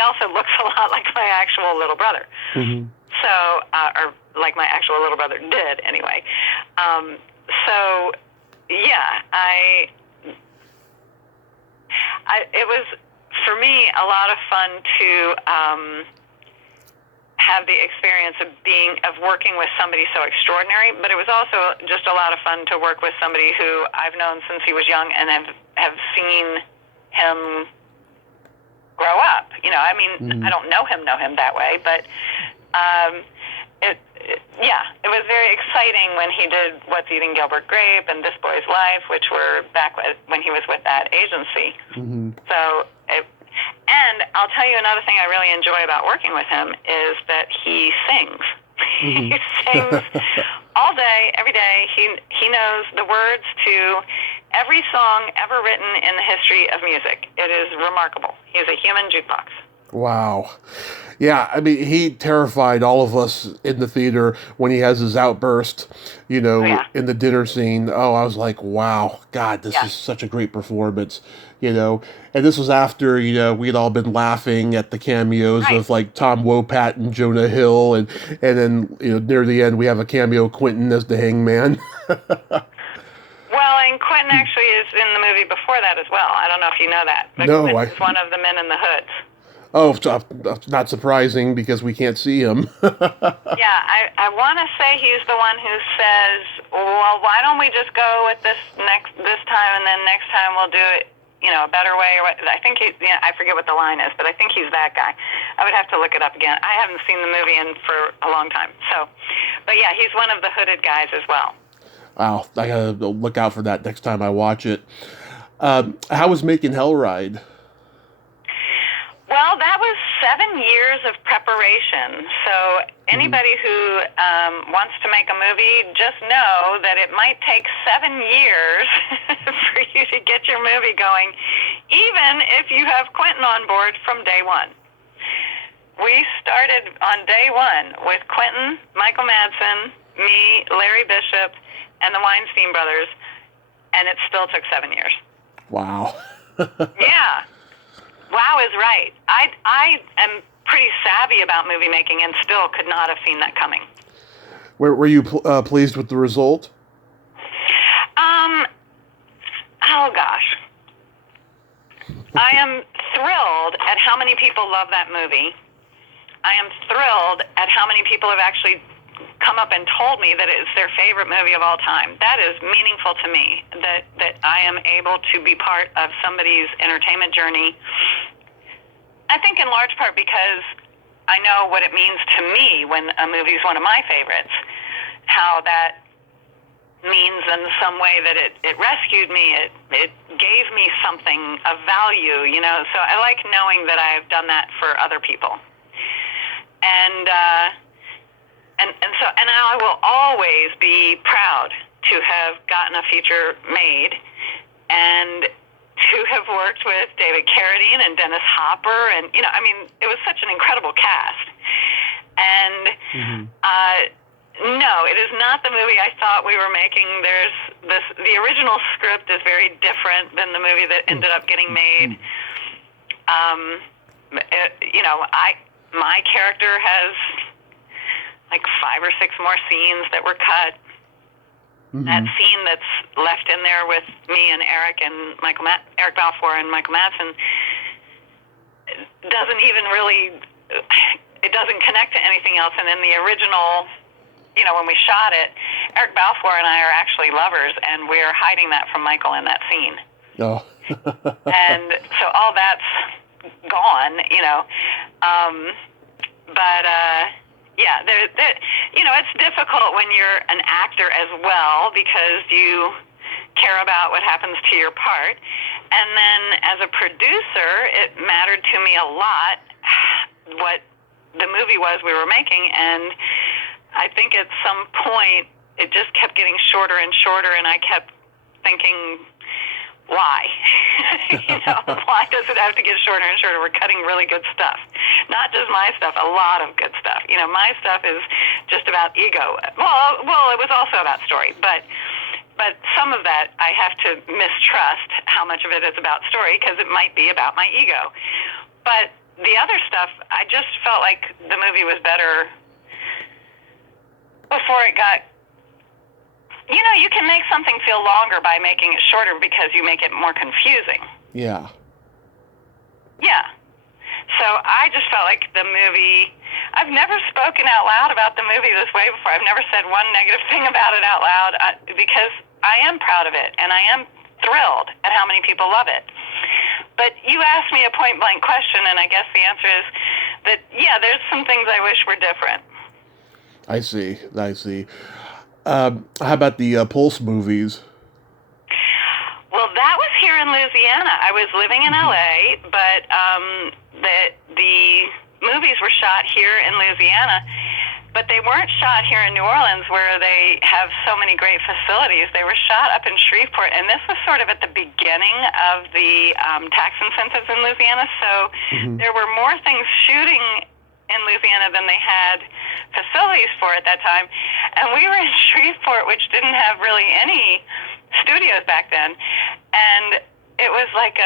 also looks a lot like my actual little brother. Hmm. So, or like my actual little brother did anyway. So, yeah, it was, for me, a lot of fun to have the experience of working with somebody so extraordinary, but it was also just a lot of fun to work with somebody who I've known since he was young and have seen him grow up. I Hmm. don't know him that way, but it was very exciting when he did What's Eating Gilbert Grape and This Boy's Life, which were back when he was with that agency. Hmm. So, and I'll tell you another thing I really enjoy about working with him is that he sings. Hmm. He sings all day, every day. He knows the words to every song ever written in the history of music. It is remarkable. He's a human jukebox. Wow. Yeah, I mean, he terrified all of us in the theater when he has his outburst, Oh yeah, in the dinner scene. Oh, I was like, wow, God, this yeah, is such a great performance. And this was after, we'd all been laughing at the cameos right. of like Tom Wopat and Jonah Hill. And then, near the end, we have a cameo Quentin as the hangman. Well, and Quentin actually is in the movie before that as well. I don't know if you know that, but No, Quentin's one of the men in the hoods. oh, it's not surprising because we can't see him. Yeah, I want to say he's the one who says, "Well, why don't we just go with this time, and then next time we'll do it, a better way." Or what? I think I forget what the line is, but I think he's that guy. I would have to look it up again. I haven't seen the movie for a long time, so, but yeah, he's one of the hooded guys as well. Wow, I gotta look out for that next time I watch it. How was making Hellride? Well, that was 7 years of preparation. So anybody who wants to make a movie, just know that it might take 7 years for you to get your movie going, even if you have Quentin on board from day one. We started on day one with Quentin, Michael Madsen, me, Larry Bishop, and the Weinstein brothers, and it still took 7 years. Wow. Yeah. Wow is right. I am pretty savvy about movie making and still could not have seen that coming. Were you pleased with the result? Oh gosh. I am thrilled at how many people love that movie. I am thrilled at how many people have actually come up and told me that it's their favorite movie of all time. That is meaningful to me, that I am able to be part of somebody's entertainment journey. I think in large part because I know what it means to me when a movie is one of my favorites, how that means in some way that it rescued me, it gave me something of value, you know. So I like knowing that I've done that for other people. And I will always be proud to have gotten a feature made and to have worked with David Carradine and Dennis Hopper, and you know, I mean, it was such an incredible cast. And no, it is not the movie I thought we were making. The original script is very different than the movie that ended up getting made. You know, my character has like 5 or 6 more scenes that were cut. That scene that's left in there with me and Eric and Eric Balfour and Michael Madsen doesn't even really, it doesn't connect to anything else. And in the original, you know, when we shot it, Eric Balfour and I are actually lovers, and we're hiding that from Michael in that scene. Oh. And so all that's gone, you know. Yeah, you know, it's difficult when you're an actor as well because you care about what happens to your part. And then as a producer, it mattered to me a lot what the movie was we were making. And I think at some point it just kept getting shorter and shorter, and I kept thinking, why? You know, why does it have to get shorter and shorter? We're cutting really good stuff. Not just my stuff, a lot of good stuff. You know, my stuff is just about ego. Well, it was also about story, but some of that I have to mistrust how much of it is about story because it might be about my ego. But the other stuff, I just felt like the movie was better before it got. You know, you can make something feel longer by making it shorter because you make it more confusing. Yeah. Yeah. So I just felt like the movie, I've never spoken out loud about the movie this way before. I've never said one negative thing about it out loud because I am proud of it and I am thrilled at how many people love it. But you asked me a point-blank question, and I guess the answer is that, yeah, there's some things I wish were different. I see. How about the Pulse movies? Well, that was here in Louisiana. I was living in LA, but the movies were shot here in Louisiana, but they weren't shot here in New Orleans where they have so many great facilities. They were shot up in Shreveport, and this was sort of at the beginning of the tax incentives in Louisiana, so there were more things shooting in Louisiana than they had facilities for at that time. And we were in Shreveport, which didn't have really any studios back then. And it was like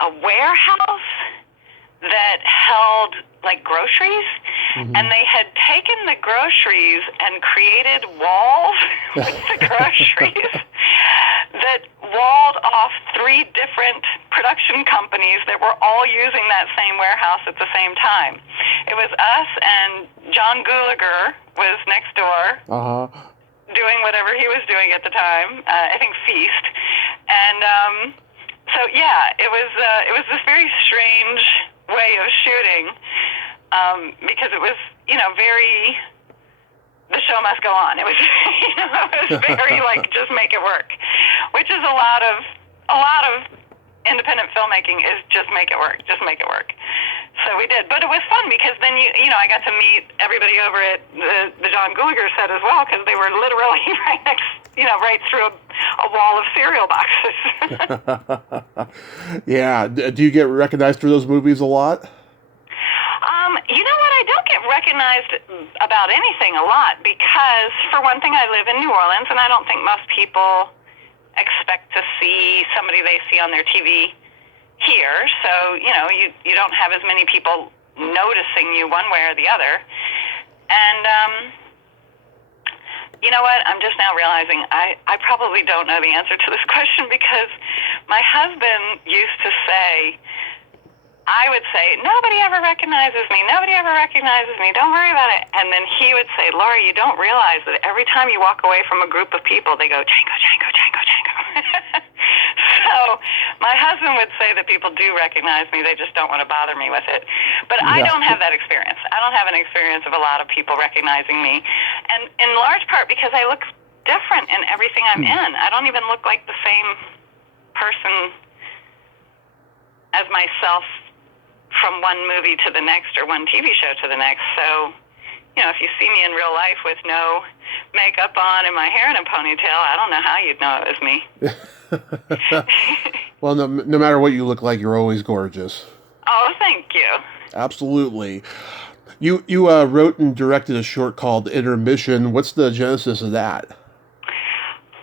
a warehouse that held like groceries. And they had taken the groceries and created walls with the groceries that walled off 3 different production companies that were all using that same warehouse at the same time. It was us, and John Gulager was next door doing whatever he was doing at the time, I think Feast. And so, yeah, it was this very strange way of shooting because it was, you know, very... the show must go on. It was, you know, it was very like just make it work, which is a lot of independent filmmaking is just make it work, So we did, but it was fun because then I got to meet everybody over at the John Gulager set as well, because they were literally right next, right through a wall of cereal boxes. Yeah. Do you get recognized for those movies a lot? You know what? I don't get recognized about anything a lot because, for one thing, I live in New Orleans, and I don't think most people expect to see somebody they see on their TV here. So, you don't have as many people noticing you one way or the other. And, you know what? I'm just now realizing I probably don't know the answer to this question, because my husband used to say, I would say, nobody ever recognizes me. Nobody ever recognizes me. Don't worry about it. And then he would say, Laura, you don't realize that every time you walk away from a group of people, they go, Django, Django, Django, Django. So my husband would say that people do recognize me. They just don't want to bother me with it. But I don't have that experience. I don't have an experience of a lot of people recognizing me. And in large part because I look different in everything I'm in. I don't even look like the same person as myself from one movie to the next or one TV show to the next. So, if you see me in real life with no makeup on and my hair in a ponytail, I don't know how you'd know it was me. Well, no matter what you look like, you're always gorgeous. Oh, thank you. Absolutely. You wrote and directed a short called Intermission. What's the genesis of that?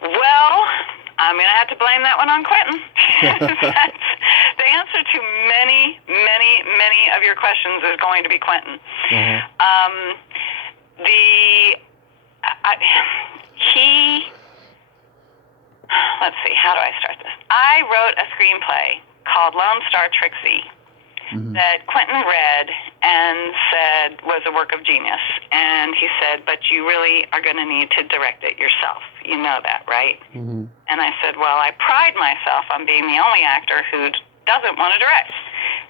Well, I'm going to have to blame that one on Quentin. The answer to many, many, many of your questions is going to be Quentin. Let's see, how do I start this? I wrote a screenplay called Lone Star Trixie that Quentin read and said was a work of genius. And he said, but you really are going to need to direct it yourself. You know that, right? And I said, well, I pride myself on being the only actor who doesn't want to direct.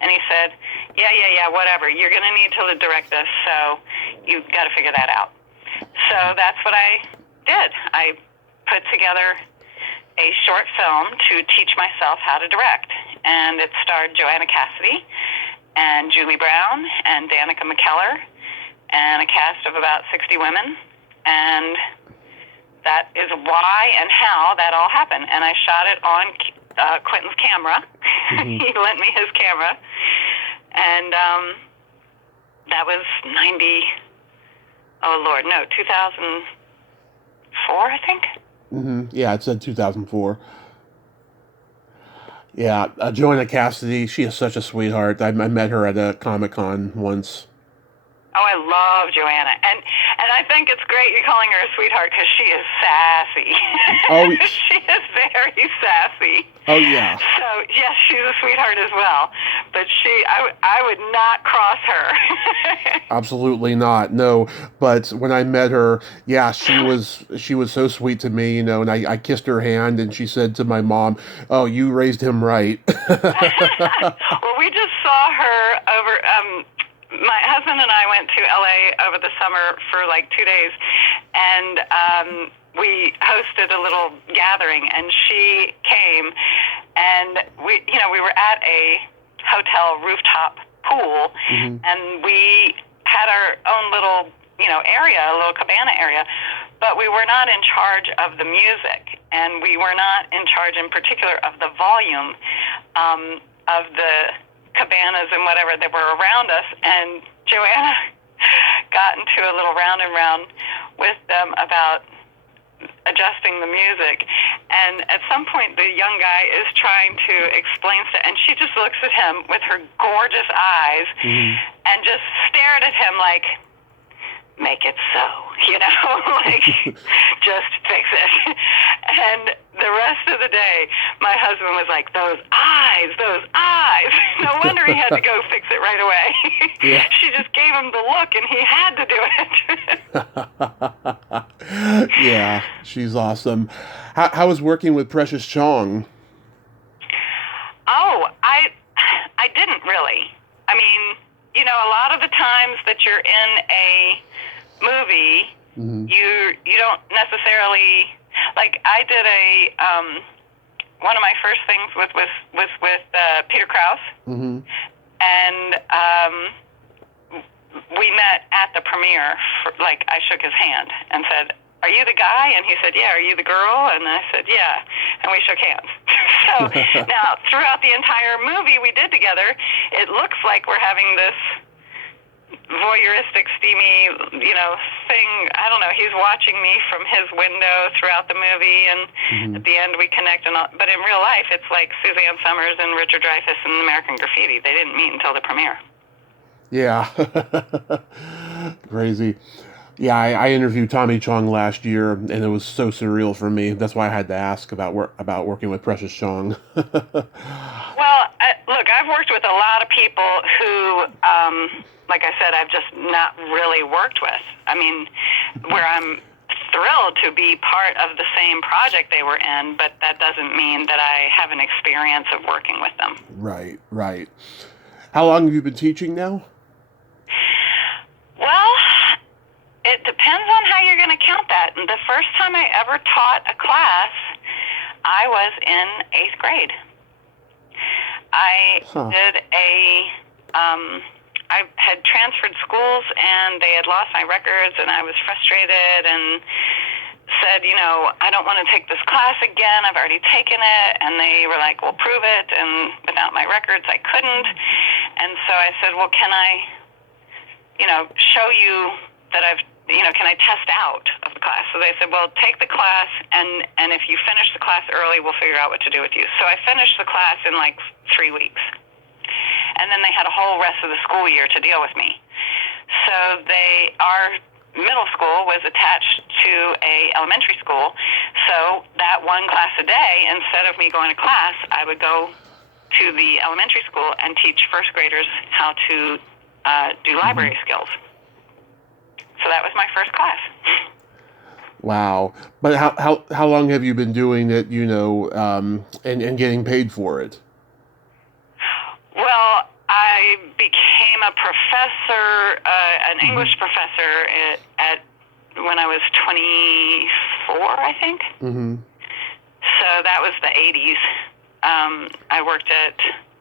And he said, yeah, whatever. You're going to need to direct this, so you've got to figure that out. So that's what I did. I put together a short film to teach myself how to direct. And it starred Joanna Cassidy and Julie Brown and Danica McKellar and a cast of about 60 women. And that is why and how that all happened. And I shot it on Quentin's camera. He lent me his camera. And that was 2004, I think. Yeah, it said 2004. Yeah, Joanna Cassidy, she is such a sweetheart. I met her at a Comic-Con once. Oh, I love Joanna. And I think it's great you're calling her a sweetheart because she is sassy. Oh, she is very sassy. Oh, yeah. So, yes, she's a sweetheart as well. But I would not cross her. Absolutely not. No, but when I met her, yeah, she was so sweet to me, and I kissed her hand, and she said to my mom, "Oh, you raised him right." Well, we just saw her over my husband and I went to LA over the summer for like 2 days, and we hosted a little gathering, and she came, and we were at a hotel rooftop pool, and we had our own little area, a little cabana area, but we were not in charge of the music, and we were not in charge in particular of the volume of the cabanas and whatever that were around us. And Joanna got into a little round and round with them about adjusting the music, and at some point the young guy is trying to explain stuff, and she just looks at him with her gorgeous eyes and just stared at him like, make it so, like, just fix it. And the rest of the day, my husband was like, those eyes. No wonder he had to go fix it right away. Yeah. She just gave him the look, and he had to do it. Yeah, she's awesome. How was working with Precious Chong? Oh, I didn't really. I mean, a lot of the times that you're in a movie, you don't necessarily, like, I did one of my first things was with Peter Krause, And we met at the premiere. I shook his hand and said, "Are you the guy?" And he said, "Yeah." "Are you the girl?" And I said, "Yeah." And we shook hands. So now, throughout the entire movie we did together, it looks like we're having this voyeuristic, steamy, thing. I don't know. He's watching me from his window throughout the movie, and at the end we connect. But in real life, it's like Suzanne Summers and Richard Dreyfuss in American Graffiti. They didn't meet until the premiere. Yeah. Crazy. Yeah, I interviewed Tommy Chong last year, and it was so surreal for me. That's why I had to ask about working with Precious Chong. Well, look, I've worked with a lot of people who, like I said, I've just not really worked with. I mean, where I'm thrilled to be part of the same project they were in, but that doesn't mean that I have an experience of working with them. Right, right. How long have you been teaching now? Well, it depends on how you're going to count that. And the first time I ever taught a class, I was in 8th grade. I had transferred schools, and they had lost my records, and I was frustrated and said, I don't want to take this class again. I've already taken it. And they were like, well, prove it. And without my records, I couldn't. And so I said, well, can I, show you that can I test out of the class? So they said, well, take the class, and if you finish the class early, we'll figure out what to do with you. So I finished the class in 3 weeks. And then they had a whole rest of the school year to deal with me. So our middle school was attached to a elementary school. So that one class a day, instead of me going to class, I would go to the elementary school and teach first graders how to do library skills. So that was my first class. Wow. But how long have you been doing it, and getting paid for it? Well, I became a professor, an English professor when I was 24, I think. Mm-hmm. So that was the 80s. I worked at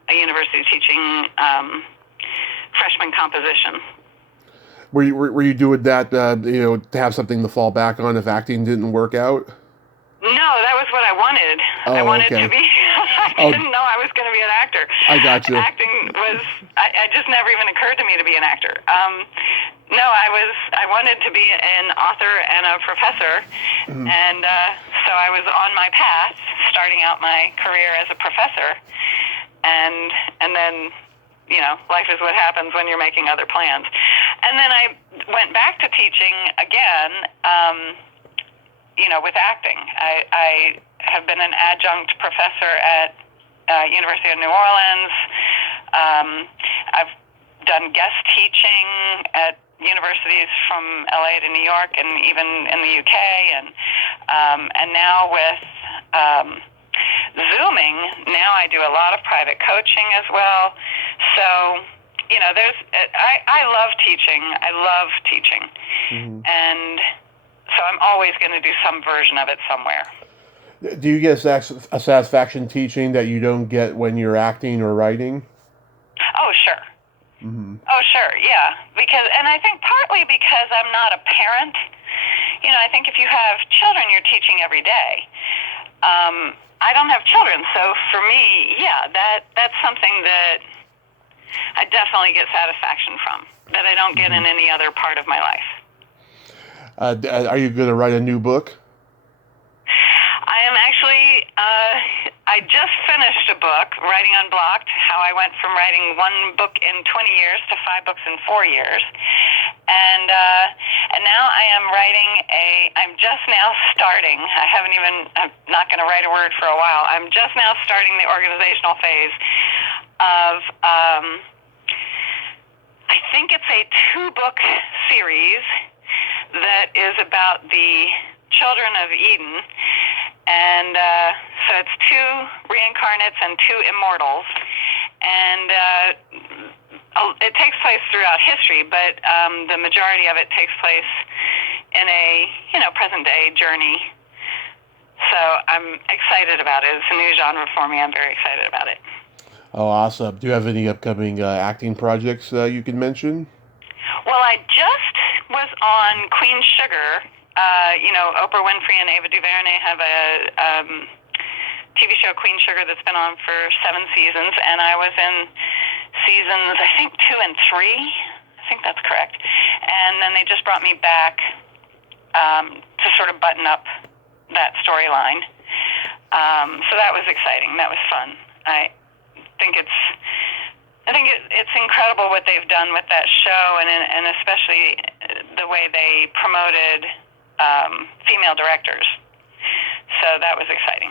a university teaching freshman composition. Were you doing that, to have something to fall back on if acting didn't work out? No, that was what I wanted. I wanted to be. I didn't know I was going to be an actor. I got you. Acting was. I just never even occurred to me to be an actor. No, I wanted to be an author and a professor, and so I was on my path, starting out my career as a professor, and then. Life is what happens when you're making other plans. And then I went back to teaching again, with acting. I have been an adjunct professor at University of New Orleans. I've done guest teaching at universities from LA to New York and even in the UK. And now with Zooming, now I do a lot of private coaching as well. So, I love teaching. I love teaching. Mm-hmm. And so I'm always going to do some version of it somewhere. Do you get a satisfaction teaching that you don't get when you're acting or writing? Oh, sure. Mm-hmm. Oh, sure, yeah. And I think partly because I'm not a parent. I think if you have children, you're teaching every day. I don't have children, so for me, yeah, that's something that I definitely get satisfaction from, that I don't get in any other part of my life. Are you going to write a new book? I am actually, I just finished a book, Writing Unblocked, how I went from writing one book in 20 years to 5 books in 4 years. And now I am writing I'm just now starting, I'm not going to write a word for a while. I'm just now starting the organizational phase of, I think it's a 2-book series that is about the children of Eden. And so it's 2 reincarnates and 2 immortals. And it takes place throughout history, but the majority of it takes place in a, present-day journey. So I'm excited about it. It's a new genre for me. I'm very excited about it. Oh, awesome. Do you have any upcoming acting projects you can mention? Well, I just was on Queen Sugar. Oprah Winfrey and Ava DuVernay have a TV show, Queen Sugar, that's been on for 7 seasons, and I was in seasons, I think, 2 and 3. I think that's correct. And then they just brought me back to sort of button up that storyline. So that was exciting. That was fun. I think it's incredible what they've done with that show, and especially the way they promoted female directors. So that was exciting.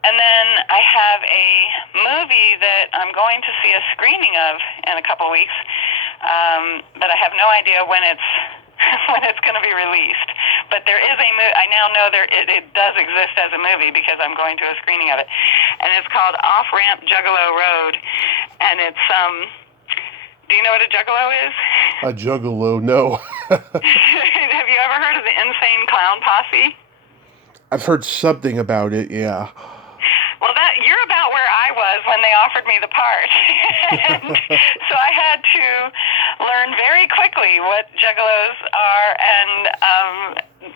And then I have a movie that I'm going to see a screening of in a couple weeks, but I have no idea when it's when it's going to be released. But there is a movie. I now know it does exist as a movie because I'm going to a screening of it, and it's called Off Ramp Juggalo Road, and it's Do you know what a juggalo is? A juggalo? No. Have you ever heard of the Insane Clown Posse? I've heard something about it. Yeah. Well, you're about where I was when they offered me the part. And so I had to learn very quickly what juggalos are, and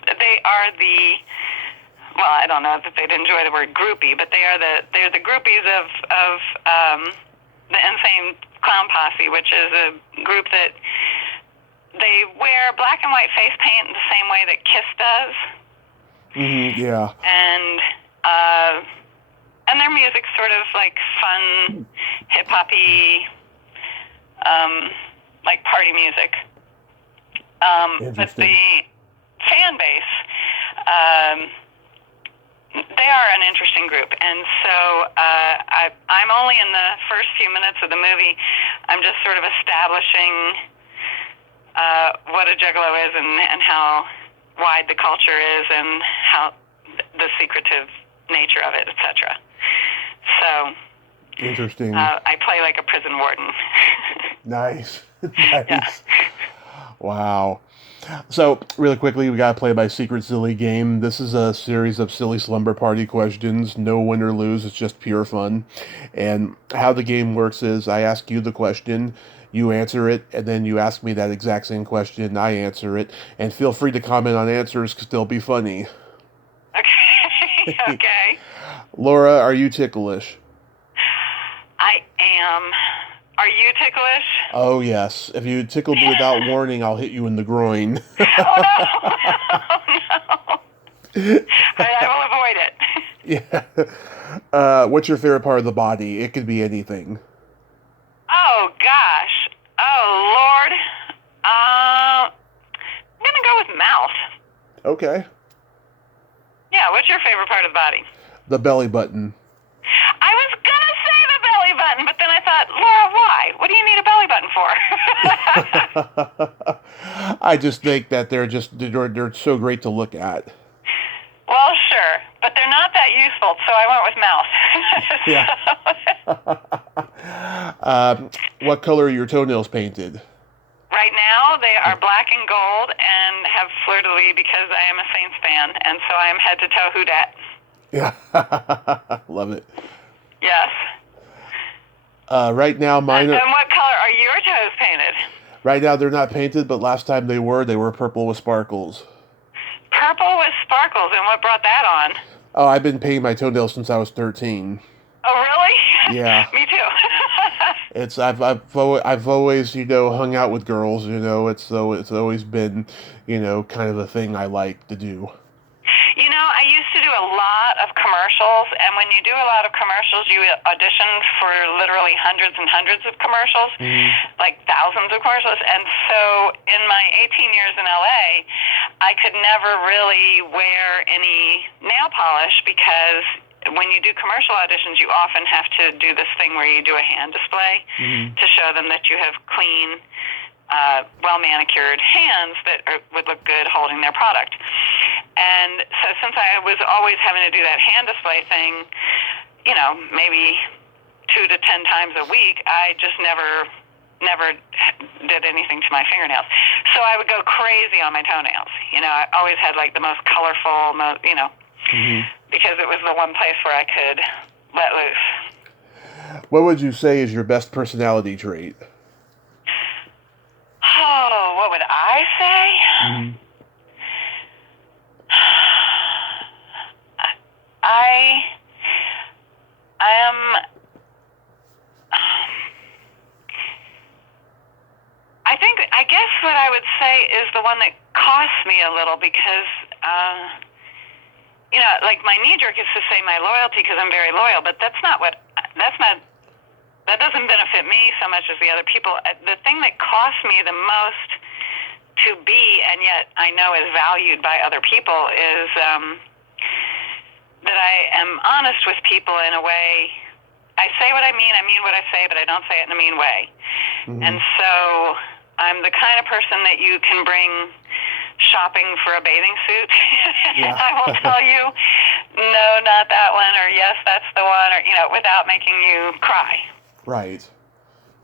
they are well, I don't know that they'd enjoy the word groupie, but they're the groupies of the Insane Clown Posse, which is a group that they wear black and white face paint the same way that Kiss does. Mm-hmm, yeah. And their music's sort of like fun, hip-hoppy, like party music. But the fan base, they are an interesting group. And so I'm only in the first few minutes of the movie. I'm just sort of establishing what a juggalo is and how wide the culture is and how the secretive nature of it, etc. So interesting. I play like a prison warden. Nice. Nice. Yeah. Wow. So, really quickly, we got to play my secret silly game. This is a series of silly slumber party questions. No win or lose. It's just pure fun. And how the game works is I ask you the question, you answer it, and then you ask me that exact same question, I answer it. And feel free to comment on answers because they'll be funny. Okay. Okay. Laura, are you ticklish? I am. Are you ticklish? Oh, yes. If you tickle me without warning, I'll hit you in the groin. Oh, no. Oh, no. I will avoid it. Yeah. What's your favorite part of the body? It could be anything. Oh, gosh. Oh, Lord. I'm going to go with mouth. Okay. Yeah, what's your favorite part of the body? The belly button. I was going to say the belly button, but then I thought, Laura, why? What do you need a belly button for? I just think that they're so great to look at. Well, sure, but they're not that useful, so I went with mouth. What color are your toenails painted? Right now, they are black and gold and have fleur-de-lis because I am a Saints fan, and so I am head to toe who dat. Yeah. Love it. Yes. Right now, mine are... And what color are your toes painted? Right now, they're not painted, but last time they were purple with sparkles. Purple with sparkles, and what brought that on? Oh, I've been painting my toenails since I was 13. Oh, really? Yeah. Me too. I've always hung out with girls. It's always been kind of the thing I like to do. I used to do a lot of commercials, and when you do a lot of commercials, you audition for literally hundreds and hundreds of commercials, like thousands of commercials. And so in my 18 years in LA, I could never really wear any nail polish because when you do commercial auditions, you often have to do this thing where you do a hand display to show them that you have clean, well-manicured hands that would look good holding their product. And so since I was always having to do that hand display thing, maybe 2 to 10 times a week, I just never did anything to my fingernails. So I would go crazy on my toenails. I always had like the most colorful, because it was the one place where I could let loose. What would you say is your best personality trait? Oh, what would I say? Mm-hmm. I am. I guess what I would say is the one that costs me a little because, like my knee jerk is to say my loyalty because I'm very loyal, but that doesn't benefit me so much as the other people. The thing that costs me the most to be, and yet I know is valued by other people, is that I am honest with people in a way. I say what I mean what I say, but I don't say it in a mean way. Mm-hmm. And so I'm the kind of person that you can bring shopping for a bathing suit. Yeah. I will tell you, no, not that one, or yes, that's the one, or, without making you cry. Right.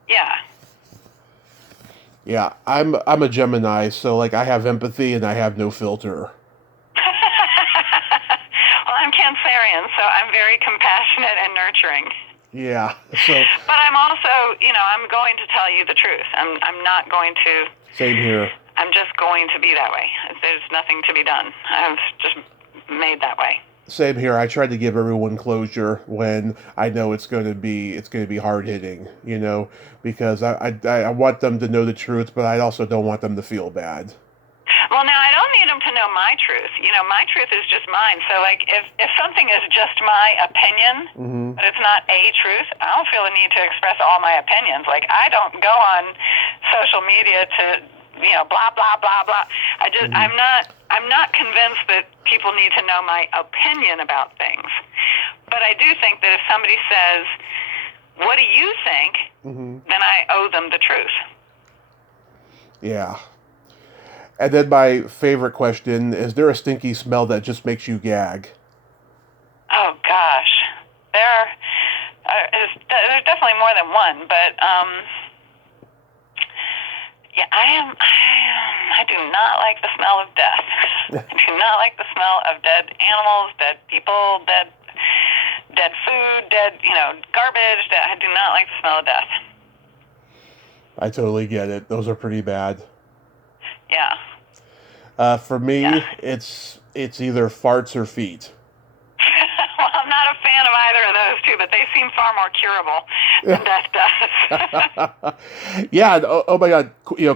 Yeah. Yeah, I'm a Gemini, so like I have empathy and I have no filter. Well, I'm Cancerian, so I'm very compassionate and nurturing. Yeah. So. But I'm also, I'm going to tell you the truth. I'm not going to. Same here. I'm just going to be that way. There's nothing to be done. I've just made that way. Same here. I try to give everyone closure when I know it's going to be hard hitting, because I want them to know the truth, but I also don't want them to feel bad. Well, now I don't need them to know my truth. My truth is just mine. So, like, if something is just my opinion, mm-hmm. but it's not a truth, I don't feel the need to express all my opinions. Like, I don't go on social media to, blah blah blah blah. Mm-hmm. I'm not convinced that people need to know my opinion about things. But I do think that if somebody says, "What do you think?" Mm-hmm. then I owe them the truth. Yeah. And then my favorite question, is there a stinky smell that just makes you gag? Oh, gosh. There's definitely more than one, but, yeah, I do not like the smell of death. I do not like the smell of dead animals, dead people, dead food, garbage. I do not like the smell of death. I totally get it. Those are pretty bad. Yeah. For me, yeah. it's either farts or feet. Well, I'm not a fan of either of those two, but they seem far more curable than death does. Yeah. Oh my God.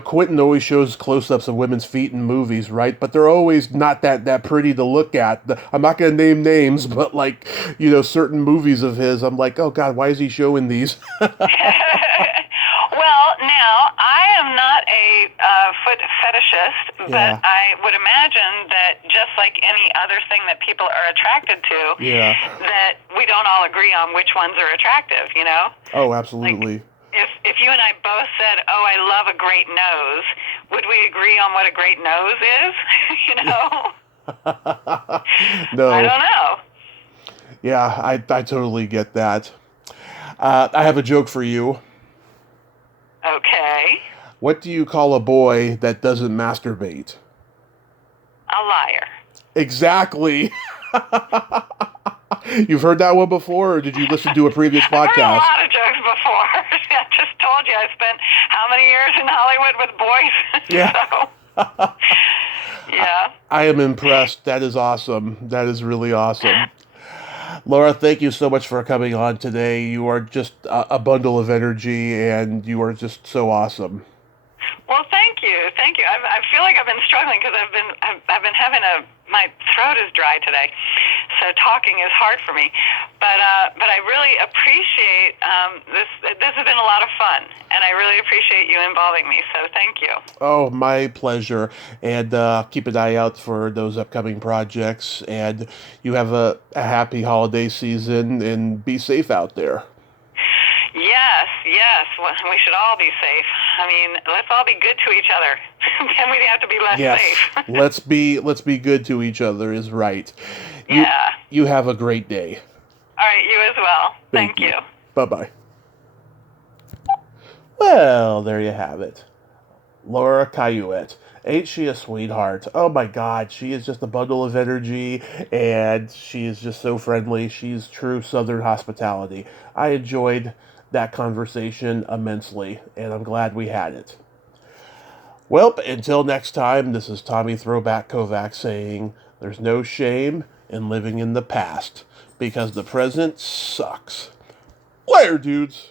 Quentin always shows close-ups of women's feet in movies, right? But they're always not that pretty to look at. I'm not going to name names, but like, certain movies of his, I'm like, oh God, why is he showing these? Well, now, I am not a foot fetishist, but I would imagine that just like any other thing that people are attracted to, that we don't all agree on which ones are attractive, Oh, absolutely. Like, if you and I both said, oh, I love a great nose, would we agree on what a great nose is? No. I don't know. Yeah, I totally get that. I have a joke for you. Okay. What do you call a boy that doesn't masturbate? A liar. Exactly. You've heard that one before, or did you listen to a previous podcast? I've heard a lot of jokes before. I just told you I spent how many years in Hollywood with boys? Yeah. So, yeah. I am impressed. That is awesome. That is really awesome. Laura, thank you so much for coming on today. You are just a bundle of energy, and you are just so awesome. Well, thank you. I feel like I've been struggling because I've been having my throat is dry today, so talking is hard for me. But I really appreciate this. This has been a lot of fun, and I really appreciate you involving me. So thank you. Oh, my pleasure. And keep an eye out for those upcoming projects. And you have a happy holiday season, and be safe out there. Yes. We should all be safe. I mean, let's all be good to each other. Then we'd have to be less safe. let's be good to each other is right. Yeah. You have a great day. All right, you as well. Thank you. Bye-bye. Well, there you have it. Laura Cayouette. Ain't she a sweetheart? Oh my god, she is just a bundle of energy, and she is just so friendly. She's true Southern hospitality. I enjoyed that conversation immensely, and I'm glad we had it. Well, until next time, this is Tommy Throwback Kovac saying there's no shame in living in the past, because the present sucks. Later, dudes!